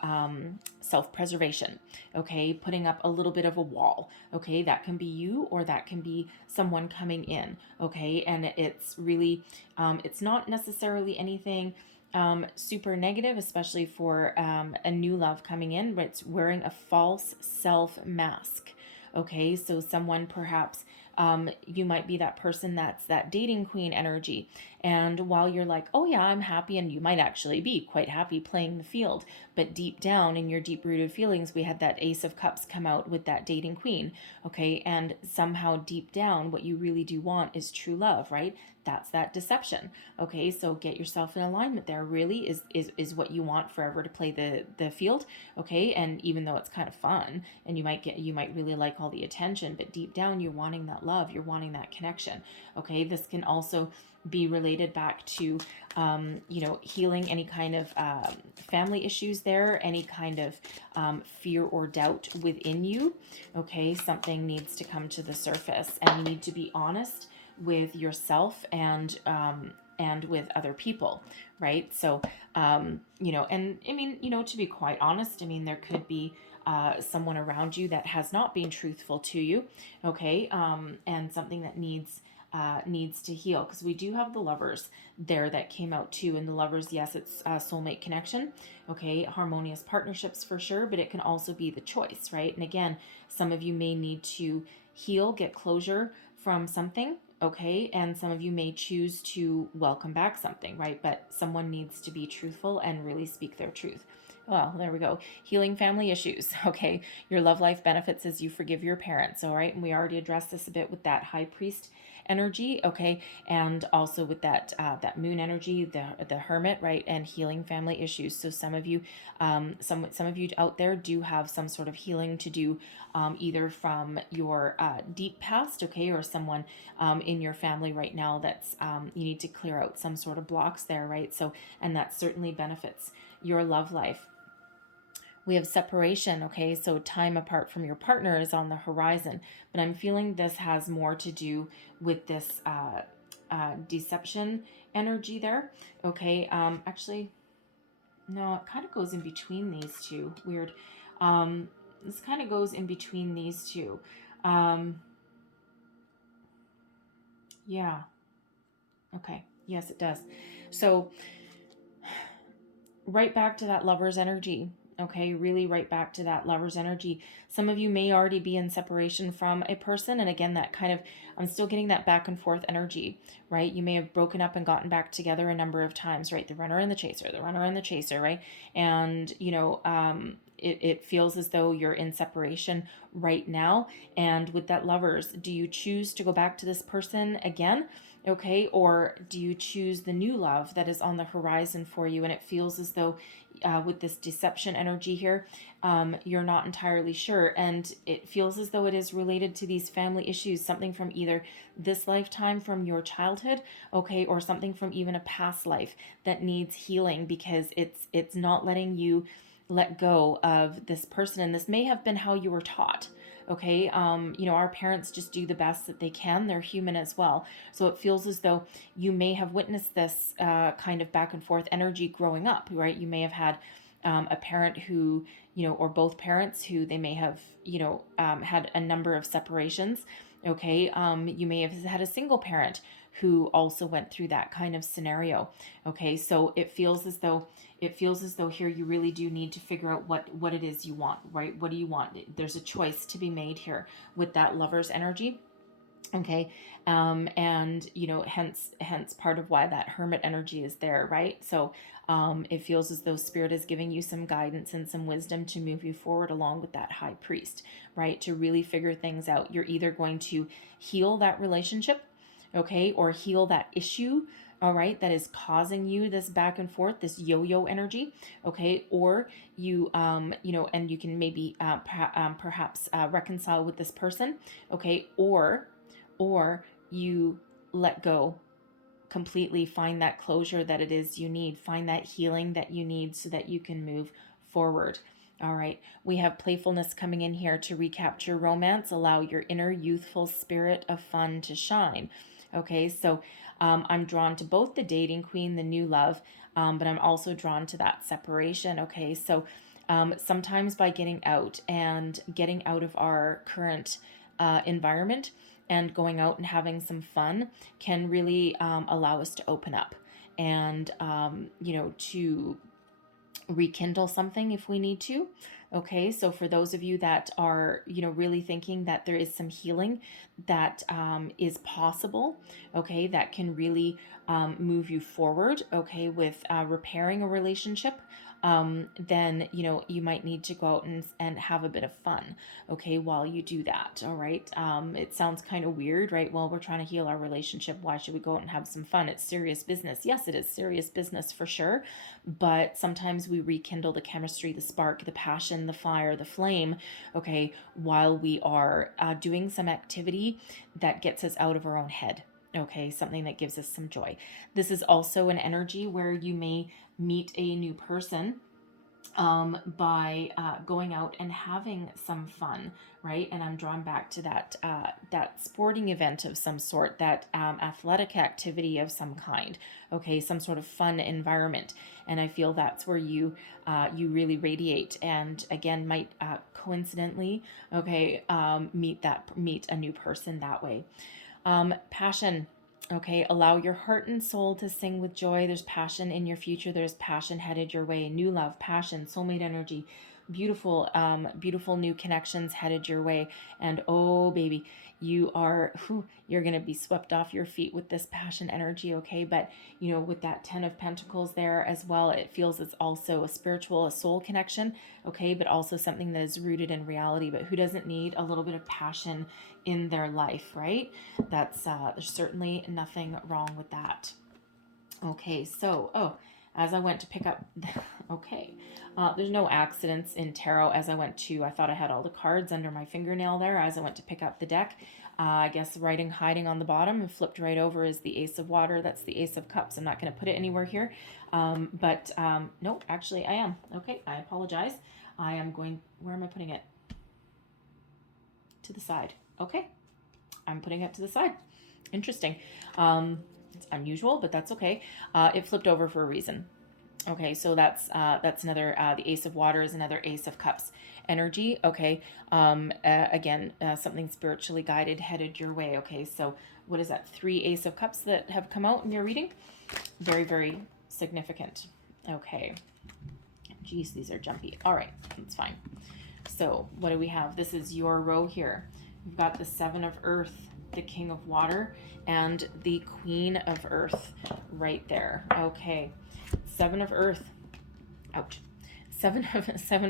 self-preservation. Okay, putting up a little bit of a wall. Okay, that can be you, or that can be someone coming in. Okay, and it's really it's not necessarily anything super negative, especially for a new love coming in, but it's wearing a false self mask. Okay, so someone perhaps you might be that person that's that dating queen energy. And while you're like, oh yeah, I'm happy, and you might actually be quite happy playing the field, but deep down in your deep rooted feelings, we had that Ace of Cups come out with that dating queen. Okay, and somehow deep down, what you really do want is true love, right? That's that deception. Okay, so get yourself in alignment there. Really is what you want forever to play the field. Okay, and even though it's kind of fun, and you might really like all the attention, but deep down you're wanting that love, you're wanting that connection. Okay, this can also be related back to healing any kind of family issues there, any kind of fear or doubt within you. Okay, something needs to come to the surface, and you need to be honest with yourself and with other people, right? So and I mean, to be quite honest, I mean, there could be someone around you that has not been truthful to you. Okay, and something that needs to heal, because we do have the Lovers there that came out too. And the Lovers, yes, it's a soulmate connection. Okay, harmonious partnerships for sure, but it can also be the choice, right? And again, some of you may need to heal, get closure from something. Okay, and some of you may choose to welcome back something, right? But someone needs to be truthful and really speak their truth. Well, there we go. Healing family issues. Okay. Your love life benefits as you forgive your parents. All right. And we already addressed this a bit with that high priest energy. Okay. And also with that moon energy, the hermit, right. And healing family issues. So some of you, some of you out there do have some sort of healing to do, either from your deep past. Okay. Or someone in your family right now that's, you need to clear out some sort of blocks there. Right. So, and that certainly benefits your love life. We have separation, okay? So time apart from your partner is on the horizon, but I'm feeling this has more to do with this deception energy there, okay? Actually, no, it kind of goes in between these two. Weird. This kind of goes in between these two. Yeah. Okay. Yes, it does. So right back to that lover's energy. Okay, really right back to that lover's energy. Some of you may already be in separation from a person. And again, that kind of, I'm still getting that back and forth energy, right? You may have broken up and gotten back together a number of times, right? The runner and the chaser, the runner and the chaser, right? And, it feels as though you're in separation right now. And with that lovers, do you choose to go back to this person again? Okay, or do you choose the new love that is on the horizon for you? And it feels as though with this deception energy here, you're not entirely sure. And it feels as though it is related to these family issues, something from either this lifetime from your childhood, okay, or something from even a past life that needs healing, because it's not letting you let go of this person. And this may have been how you were taught. Okay. Our parents just do the best that they can. They're human as well. So it feels as though you may have witnessed this kind of back and forth energy growing up, right? You may have had a parent who, or both parents who they may have, had a number of separations. Okay. You may have had a single parent who also went through that kind of scenario. Okay. So it feels as though here you really do need to figure out what it is you want, right? What do you want? There's a choice to be made here with that lover's energy. Okay. And hence part of why that hermit energy is there, right? So it feels as though spirit is giving you some guidance and some wisdom to move you forward along with that high priest, right? To really figure things out. You're either going to heal that relationship, okay, or heal that issue, all right, that is causing you this back and forth, this yo-yo energy, okay, or you and you can maybe perhaps reconcile with this person, okay, or you let go completely, find that closure that it is you need, find that healing that you need so that you can move forward. All right, we have playfulness coming in here to recapture romance, allow your inner youthful spirit of fun to shine. Okay, so I'm drawn to both the dating queen, the new love, but I'm also drawn to that separation. Okay, so sometimes by getting out of our current environment and going out and having some fun can really allow us to open up and, to rekindle something if we need to. Okay, so for those of you that are, really thinking that there is some healing that is possible, okay, that can really move you forward, okay, with repairing a relationship, then, you might need to go out and have a bit of fun, okay, while you do that, all right? It sounds kind of weird, right? Well, we're trying to heal our relationship. Why should we go out and have some fun? It's serious business. Yes, it is serious business for sure, but sometimes we rekindle the chemistry, the spark, the passion, the fire, the flame, okay, while we are doing some activity that gets us out of our own head. Okay, something that gives us some joy. This is also an energy where you may meet a new person by going out and having some fun, right? And I'm drawn back to that sporting event of some sort, that athletic activity of some kind. Okay, some sort of fun environment, and I feel that's where you really radiate. And again, might coincidentally, okay, meet a new person that way. Passion. Okay, allow your heart and soul to sing with joy. There's passion in your future. There's passion headed your way. New love, passion, soulmate energy, beautiful, beautiful new connections headed your way. And oh, baby, you're going to be swept off your feet with this passion energy, okay? But, with that 10 of Pentacles there as well, it feels it's also a spiritual, a soul connection, okay? But also something that is rooted in reality. But who doesn't need a little bit of passion in their life, right? There's certainly nothing wrong with that. Okay, so, as I went to pick up, okay, there's no accidents in tarot. I thought I had all the cards under my fingernail there. As I went to pick up the deck, I guess hiding on the bottom and flipped right over is the Ace of Water. That's the Ace of Cups. I'm not going to put it anywhere here. But no, actually I am. Okay, I apologize. Where am I putting it? To the side. Okay, I'm putting it to the side. Interesting. It's unusual, but that's okay. It flipped over for a reason. Okay, so that's another, the Ace of Water is another Ace of Cups energy. Okay, again, something spiritually guided headed your way. Okay, so what is that? 3 Ace of Cups that have come out in your reading? Very, very significant. Okay. Geez, these are jumpy. All right, that's fine. So what do we have? This is your row here. We've got the 7 of Earth, the King of Water, and the Queen of Earth right there. Okay, 7 of Earth. Ouch. Seven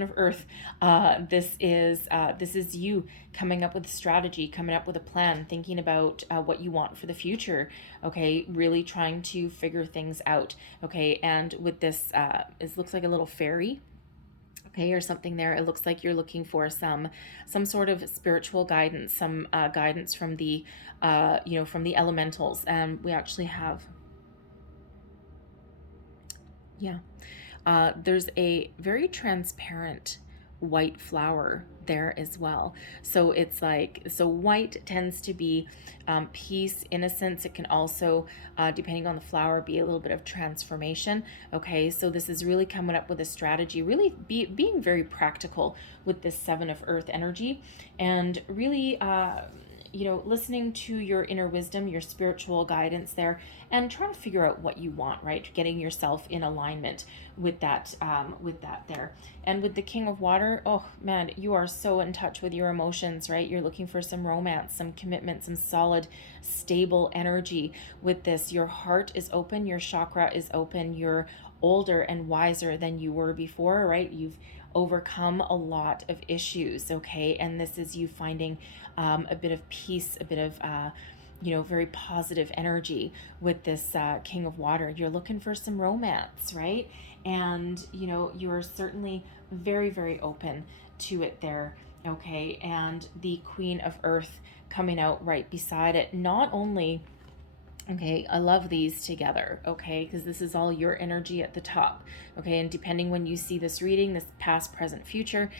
of Earth. This is you coming up with a strategy, coming up with a plan, thinking about what you want for the future. Okay, really trying to figure things out. Okay, and with this, it looks like a little fairy. Okay, or something there. It looks like you're looking for some sort of spiritual guidance, some guidance from the from the elementals. And we actually have, yeah, there's a very transparent white flower there as well. So it's like, so white tends to be peace, innocence. It can also, depending on the flower, be a little bit of transformation. Okay, so this is really coming up with a strategy, really being very practical with this 7 of Earth energy, and really listening to your inner wisdom, your spiritual guidance there, and trying to figure out what you want, right? Getting yourself in alignment with that there. And with the King of Water, oh man, you are so in touch with your emotions, right? You're looking for some romance, some commitment, some solid, stable energy with this. Your heart is open, your chakra is open, you're older and wiser than you were before, right? You've overcome a lot of issues, okay? And this is you finding a bit of peace, a bit of very positive energy with this King of Water. You're looking for some romance, right? And you're certainly very, very open to it there, okay? And the Queen of Earth coming out right beside it. Not only, okay, I love these together, okay, because this is all your energy at the top, okay, and depending when you see this reading, this past, present, future,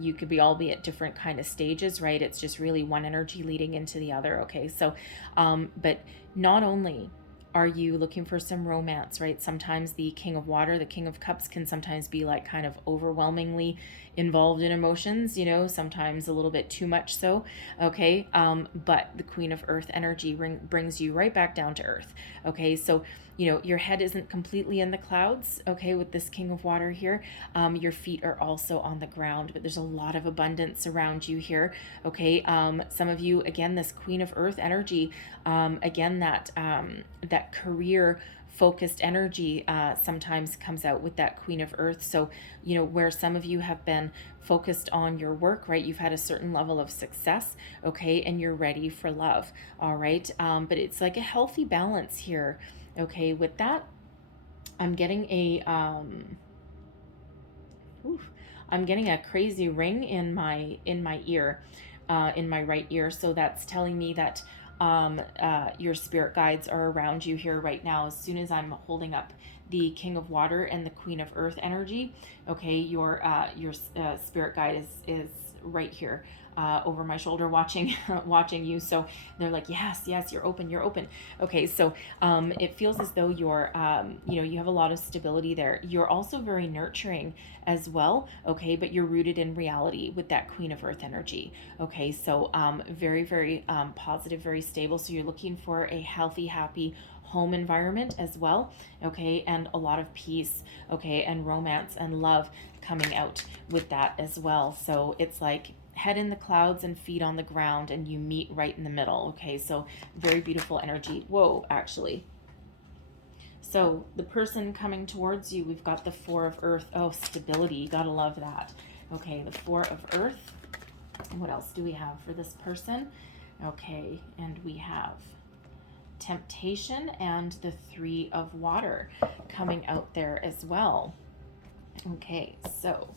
you could all be at different kind of stages, right? It's just really one energy leading into the other, okay? So, but not only are you looking for some romance, right? Sometimes the King of Water, the King of Cups can sometimes be like kind of overwhelmingly involved in emotions, sometimes a little bit too much so, okay? But the Queen of Earth energy brings you right back down to earth, okay? So, your head isn't completely in the clouds, okay, with this King of Water here. Your feet are also on the ground, but there's a lot of abundance around you here, okay? Some of you, again, this Queen of Earth energy, again, that career focused energy sometimes comes out with that Queen of Earth. So, where some of you have been focused on your work, right? You've had a certain level of success, okay, and you're ready for love, all right? But it's like a healthy balance here, okay? With that, I'm getting I'm getting a crazy ring in my ear, in my right ear. So that's telling me that your spirit guides are around you here right now. As soon as I'm holding up the King of Water and the Queen of Earth energy, okay, your spirit guide is right here over my shoulder watching watching you. So they're like, yes, you're open. Okay, so it feels as though you're you have a lot of stability there. You're also very nurturing as well, okay, but you're rooted in reality with that Queen of Earth energy. Okay, so very, very positive, very stable. So you're looking for a healthy, happy home environment as well, okay, and a lot of peace, okay, and romance and love coming out with that as well. So it's like head in the clouds and feet on the ground, and you meet right in the middle, okay? So very beautiful energy. Whoa, actually. So the person coming towards you, we've got the Four of Earth. Oh, stability. Gotta love that. Okay, the Four of Earth. What else do we have for this person? Okay, and we have temptation and the Three of Water coming out there as well. Okay, so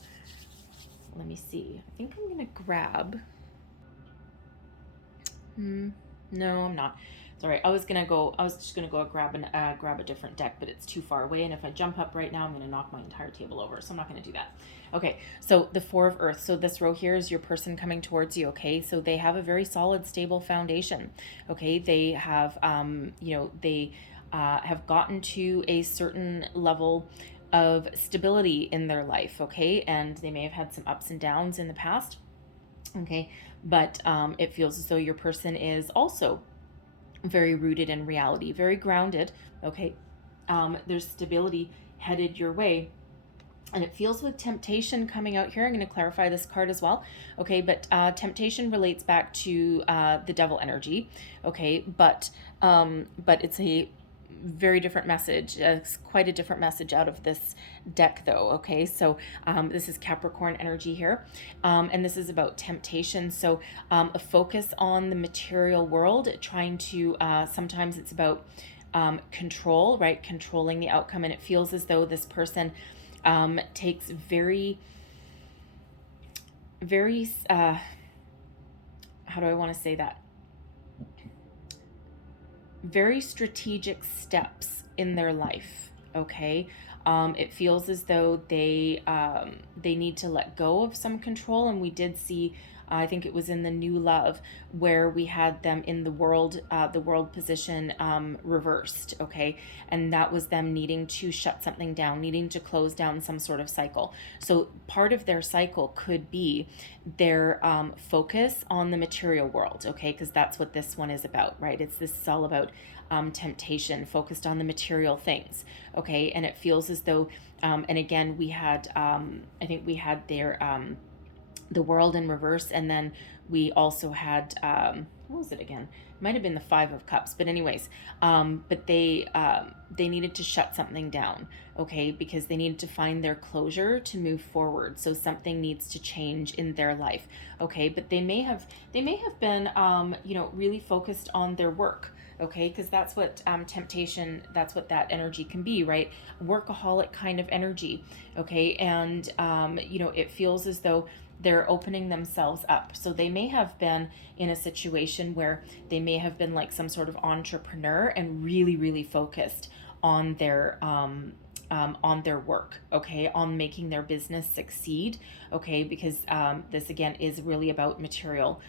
let me see. I think I'm gonna grab. No, I'm not. Sorry, I was just gonna go grab a different deck, but it's too far away, and if I jump up right now, I'm gonna knock my entire table over, so I'm not gonna do that. Okay, so the Four of Earth. So this row here is your person coming towards you, okay? So they have a very solid, stable foundation, okay? They have, they have gotten to a certain level of stability in their life, okay? And they may have had some ups and downs in the past, okay? But it feels as though your person is also very rooted in reality, very grounded, okay? There's stability headed your way. And it feels with temptation coming out here. I'm going to clarify this card as well. Okay, but temptation relates back to the devil energy. Okay, but it's a very different message. It's quite a different message out of this deck though. Okay, so this is Capricorn energy here, and this is about temptation. So a focus on the material world, trying to sometimes it's about control, right? Controlling the outcome. And it feels as though this person takes very how do I want to say that? Very strategic steps in their life, okay? It feels as though they need to let go of some control, and we did see, I think it was in the New Love, where we had them in the world position reversed, okay? And that was them needing to shut something down, needing to close down some sort of cycle. So part of their cycle could be their focus on the material world, okay? Because that's what this one is about, right? This is all about temptation, focused on the material things, okay? And it feels as though, and again, we had, I think we had their, the world in reverse, and then we also had what was it again? It might have been the Five of Cups, but anyways, but they needed to shut something down, okay, because they needed to find their closure to move forward. So something needs to change in their life, okay. But they may have been really focused on their work, okay, because that's what temptation, that's what that energy can be, right? Workaholic kind of energy, okay. And it feels as though they're opening themselves up. So they may have been in a situation where they may have been like some sort of entrepreneur and really, really focused on their work, okay, on making their business succeed, okay, because this again is really about material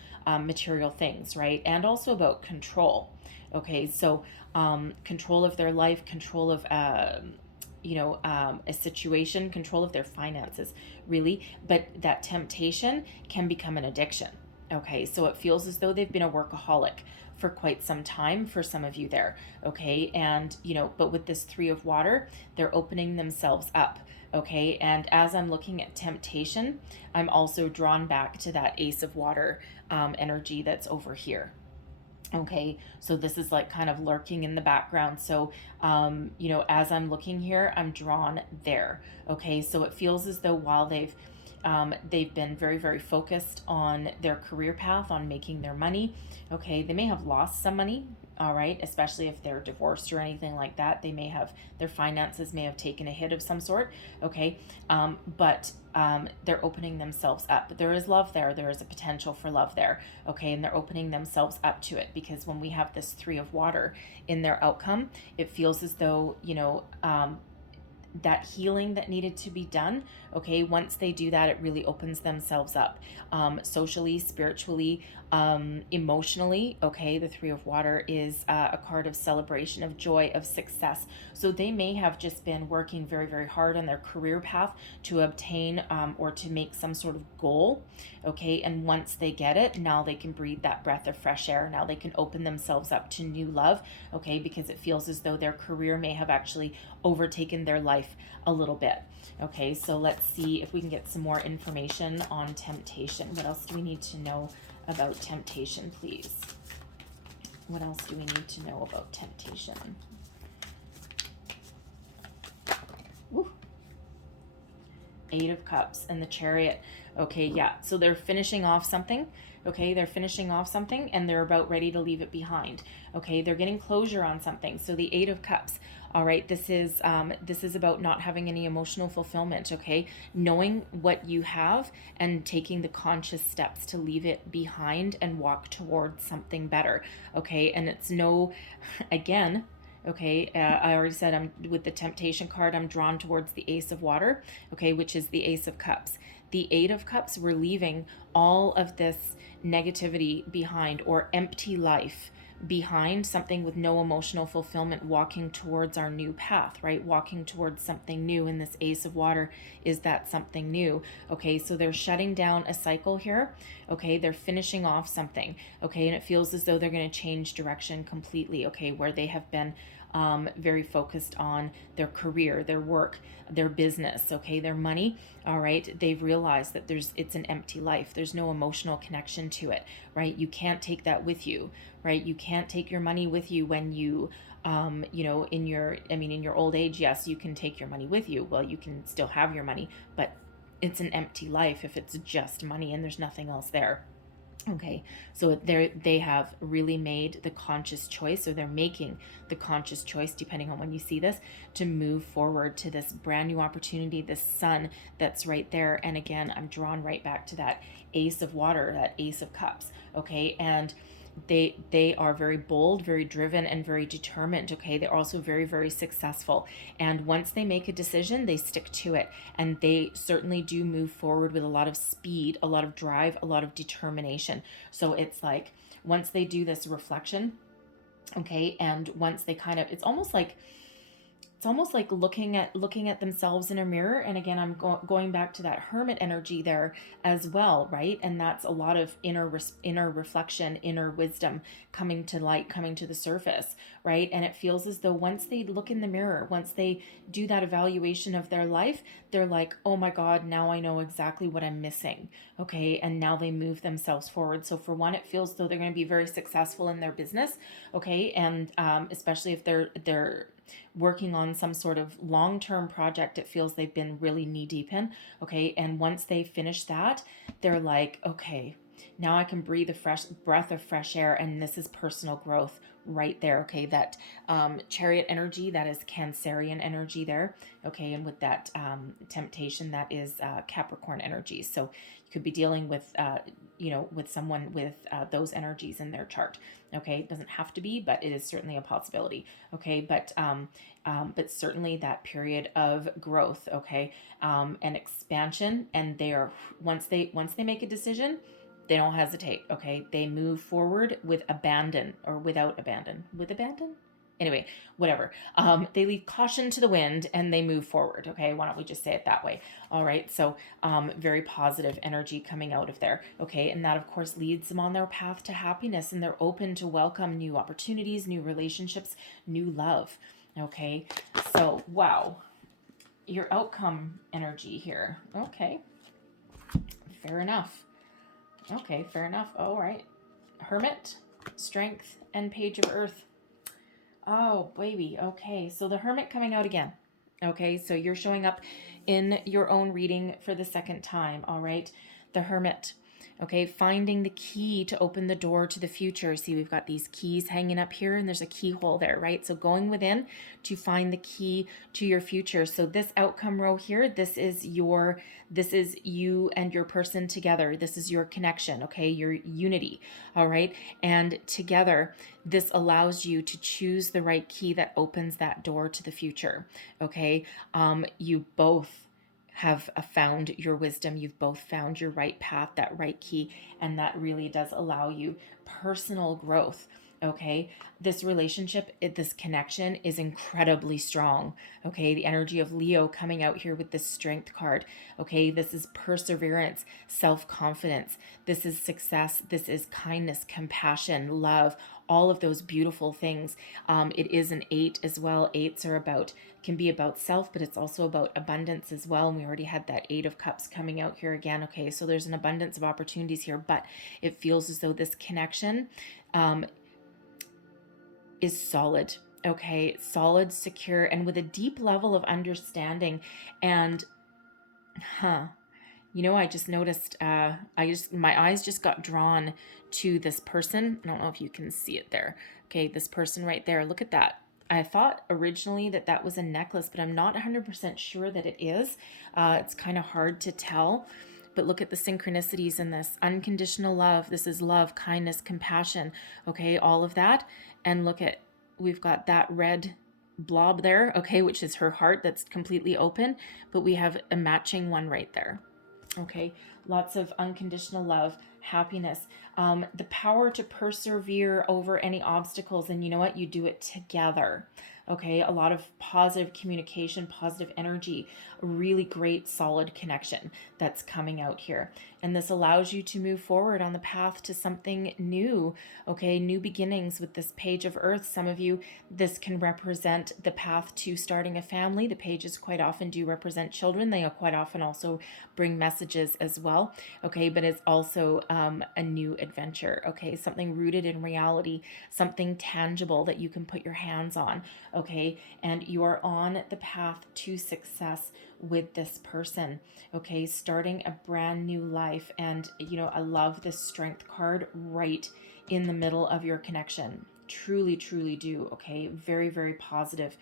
things, right, and also about control, okay. So control of their life, control of a situation, control of their finances, really. But that temptation can become an addiction, okay. So it feels as though they've been a workaholic for quite some time for some of you there, okay. And but with this Three of Water, they're opening themselves up, okay. And as I'm looking at temptation, I'm also drawn back to that Ace of Water energy that's over here. Okay, so this is like kind of lurking in the background. So, as I'm looking here, I'm drawn there. Okay, so it feels as though while they've been very, very focused on their career path, on making their money. Okay, they may have lost some money. All right, especially if they're divorced or anything like that, they may have, their finances may have taken a hit of some sort. Okay, but they're opening themselves up. There is love there. There is a potential for love there. Okay, and they're opening themselves up to it, because when we have this Three of Water in their outcome, it feels as though that healing that needed to be done. Okay, once they do that, it really opens themselves up, socially, spiritually, emotionally. Okay, the Three of Water is a card of celebration, of joy, of success. So they may have just been working very, very hard on their career path to obtain or to make some sort of goal. Okay, and once they get it, now they can breathe that breath of fresh air. Now they can open themselves up to new love. Okay, because it feels as though their career may have actually overtaken their life a little bit. Okay, so let's see if we can get some more information on temptation. What else do we need to know about temptation, please? What else do we need to know about temptation? Woo. Eight of Cups and the Chariot. Okay, yeah, so they're finishing off something. Okay, they're finishing off something and they're about ready to leave it behind. Okay, they're getting closure on something. So the Eight of Cups. All right, this is about not having any emotional fulfillment. Okay, knowing what you have and taking the conscious steps to leave it behind and walk towards something better. Okay, and it's no, again, okay, I already said I'm with the temptation card, I'm drawn towards the Ace of Water, okay, which is the Ace of Cups. The Eight of Cups, we're leaving all of this negativity behind, or empty life behind, something with no emotional fulfillment, walking towards our new path, right? Walking towards something new. And this Ace of Water is that something new. Okay, so they're shutting down a cycle here. Okay, they're finishing off something. Okay, and it feels as though they're going to change direction completely. Okay, where they have been very focused on their career, their work, their business, okay, their money. All right, they've realized that it's an empty life. There's no emotional connection to it, right? You can't take that with you, right? You can't take your money with you when you in your old age. Yes, you can take your money with you. Well, you can still have your money, but it's an empty life if it's just money and there's nothing else there. Okay, so they have really made the conscious choice, or they're making the conscious choice, depending on when you see this, to move forward to this brand new opportunity, this sun that's right there. And again, I'm drawn right back to that Ace of Water, that Ace of Cups. Okay, and they are very bold, very driven, and very determined. Okay, they're also very, very successful, and once they make a decision, they stick to it, and they certainly do move forward with a lot of speed, a lot of drive, a lot of determination. So it's like once they do this reflection, okay, and once they kind of, it's almost like looking at themselves in a mirror. And again, I'm going back to that Hermit energy there as well, right? And that's a lot of inner reflection, inner wisdom coming to light, coming to the surface, right? And it feels as though once they look in the mirror, once they do that evaluation of their life, they're like, oh my God, now I know exactly what I'm missing. Okay, and now they move themselves forward. So for one, it feels as though they're going to be very successful in their business. Okay, and especially if they're working on some sort of long-term project it feels they've been really knee-deep in. Okay, and once they finish that, they're like, okay, now I can breathe a fresh breath of fresh air, and this is personal growth right there. Okay, that Chariot energy, that is Cancerian energy there. Okay, and with that temptation, that is Capricorn energy. So you could be dealing with with someone with those energies in their chart. Okay, it doesn't have to be, but it is certainly a possibility. Okay, but certainly that period of growth, okay, and expansion, and they are once they make a decision, they don't hesitate. Okay, they move forward with abandon, or without abandon, with abandon. Anyway, whatever. They leave caution to the wind and they move forward. Okay, why don't we just say it that way? All right, so very positive energy coming out of there. Okay, and that of course leads them on their path to happiness, and they're open to welcome new opportunities, new relationships, new love. Okay, so wow, your outcome energy here. Okay, fair enough. Okay, fair enough. All right, Hermit, Strength, and Page of Earth. Oh, baby. Okay, so the Hermit coming out again. Okay, so you're showing up in your own reading for the second time. All right, the Hermit. Okay, finding the key to open the door to the future. See, we've got these keys hanging up here and there's a keyhole there, right? So going within to find the key to your future. So this outcome row here, this is you and your person together. This is your connection, okay? Your unity, all right? And together, this allows you to choose the right key that opens that door to the future, okay? You both have found your wisdom. You've both found your right path, that right key, and that really does allow you personal growth. Okay, this relationship, this connection is incredibly strong. Okay, the energy of Leo coming out here with this strength card. Okay, this is perseverance, self-confidence. This is success. This is kindness, compassion, love, all of those beautiful things. It is an 8 as well. 8s are can be about self, but it's also about abundance as well. And we already had that 8 of Cups coming out here again. Okay, so there's an abundance of opportunities here, but it feels as though this connection is solid. Okay, solid, secure, and with a deep level of understanding. And I just noticed, my eyes just got drawn to this person. I don't know if you can see it there. Okay, this person right there. Look at that. I thought originally that was a necklace, but I'm not 100% sure that it is. It's kind of hard to tell. But look at the synchronicities in this. Unconditional love. This is love, kindness, compassion. Okay, all of that. And look at, we've got that red blob there, okay, which is her heart that's completely open. But we have a matching one right there. Okay, lots of unconditional love, happiness, the power to persevere over any obstacles. And you know what? You do it together. Okay, a lot of positive communication, positive energy, a really great solid connection that's coming out here. And this allows you to move forward on the path to something new. Okay, new beginnings with this Page of Earth. Some of you, this can represent the path to starting a family. The pages quite often do represent children. They quite often also bring messages as well. Okay, but it's also a new adventure. Okay, something rooted in reality, something tangible that you can put your hands on. Okay, and you are on the path to success with this person. Okay, starting a brand new life. And I love this strength card right in the middle of your connection. Truly, truly do. Okay, very, very positive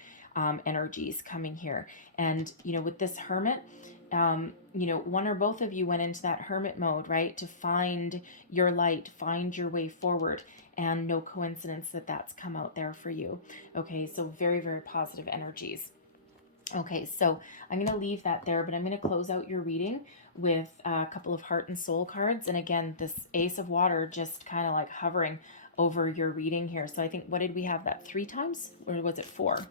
energies coming here. And with this Hermit, one or both of you went into that hermit mode, right? To find your light, find your way forward. And no coincidence that that's come out there for you. Okay, so very, very positive energies. Okay, so I'm going to leave that there, but I'm going to close out your reading with a couple of heart and soul cards. And again, this Ace of Water just kind of like hovering over your reading here. So I think, what did we have that 3 times? Or was it 4?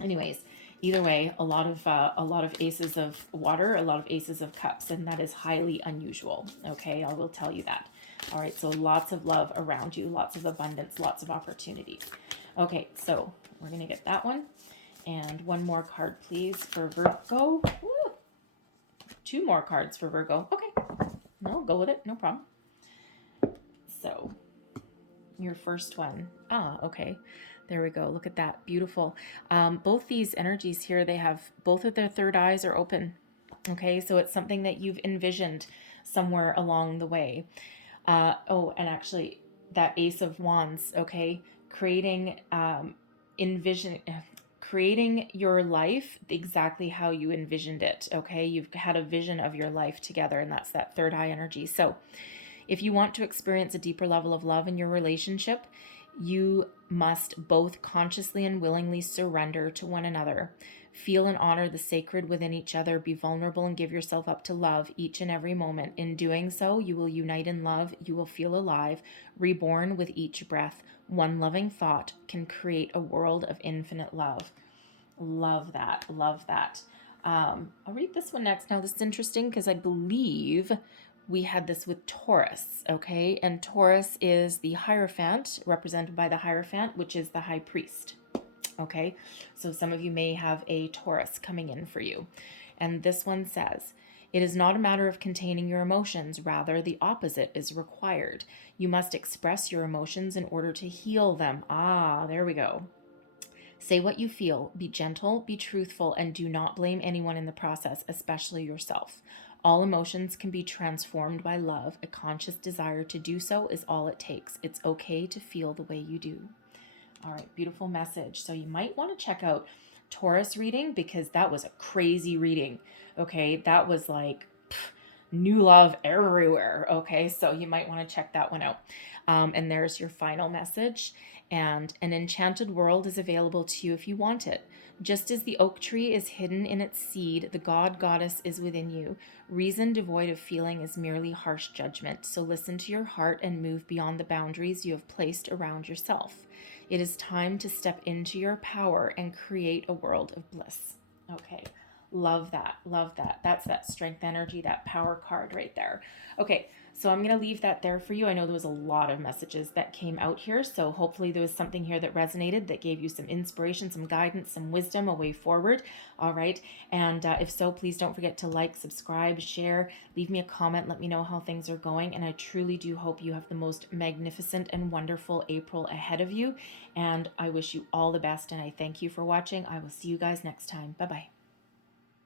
Anyways, either way, a lot of Aces of Water, a lot of Aces of Cups, and that is highly unusual. Okay, I will tell you that. All right, so lots of love around you, lots of abundance, lots of opportunities. Okay, so we're going to get that one. And one more card, please, for Virgo. Woo! 2 more cards for Virgo. Okay, no, go with it, no problem. So, your first one. Okay. There we go. Look at that. Beautiful. Both these energies here, they have both of their third eyes are open. Okay, so it's something that you've envisioned somewhere along the way. And actually, that Ace of Wands, okay, creating your life exactly how you envisioned it. Okay, you've had a vision of your life together, and that's that third eye energy. So if you want to experience a deeper level of love in your relationship, you must both consciously and willingly surrender to one another. Feel and honor the sacred within each other. Be vulnerable and give yourself up to love each and every moment. In doing so, you will unite in love. You will feel alive, reborn with each breath. One loving thought can create a world of infinite love. Love that. Love that. I'll read this one next. Now, this is interesting because I believe we had this with Taurus, okay? And Taurus is the Hierophant, represented by the Hierophant, which is the High Priest, okay? So some of you may have a Taurus coming in for you. And this one says, it is not a matter of containing your emotions. Rather, the opposite is required. You must express your emotions in order to heal them. There we go. Say what you feel, be gentle, be truthful, and do not blame anyone in the process, especially yourself. All emotions can be transformed by love. A conscious desire to do so is all it takes. It's okay to feel the way you do. All right, beautiful message. So you might want to check out Taurus reading, because that was a crazy reading. Okay, that was like new love everywhere. Okay, so you might want to check that one out. And there's your final message. And an enchanted world is available to you if you want it. Just as the oak tree is hidden in its seed, the god goddess is within you. Reason devoid of feeling is merely harsh judgment. So listen to your heart and move beyond the boundaries you have placed around yourself. It is time to step into your power and create a world of bliss. Okay. Love that. Love that. That's that strength energy, that power card right there. Okay, so I'm going to leave that there for you. I know there was a lot of messages that came out here, so hopefully there was something here that resonated, that gave you some inspiration, some guidance, some wisdom, a way forward. All right, and if so, please don't forget to like, subscribe, share, leave me a comment, let me know how things are going, and I truly do hope you have the most magnificent and wonderful April ahead of you, and I wish you all the best, and I thank you for watching. I will see you guys next time. Bye-bye.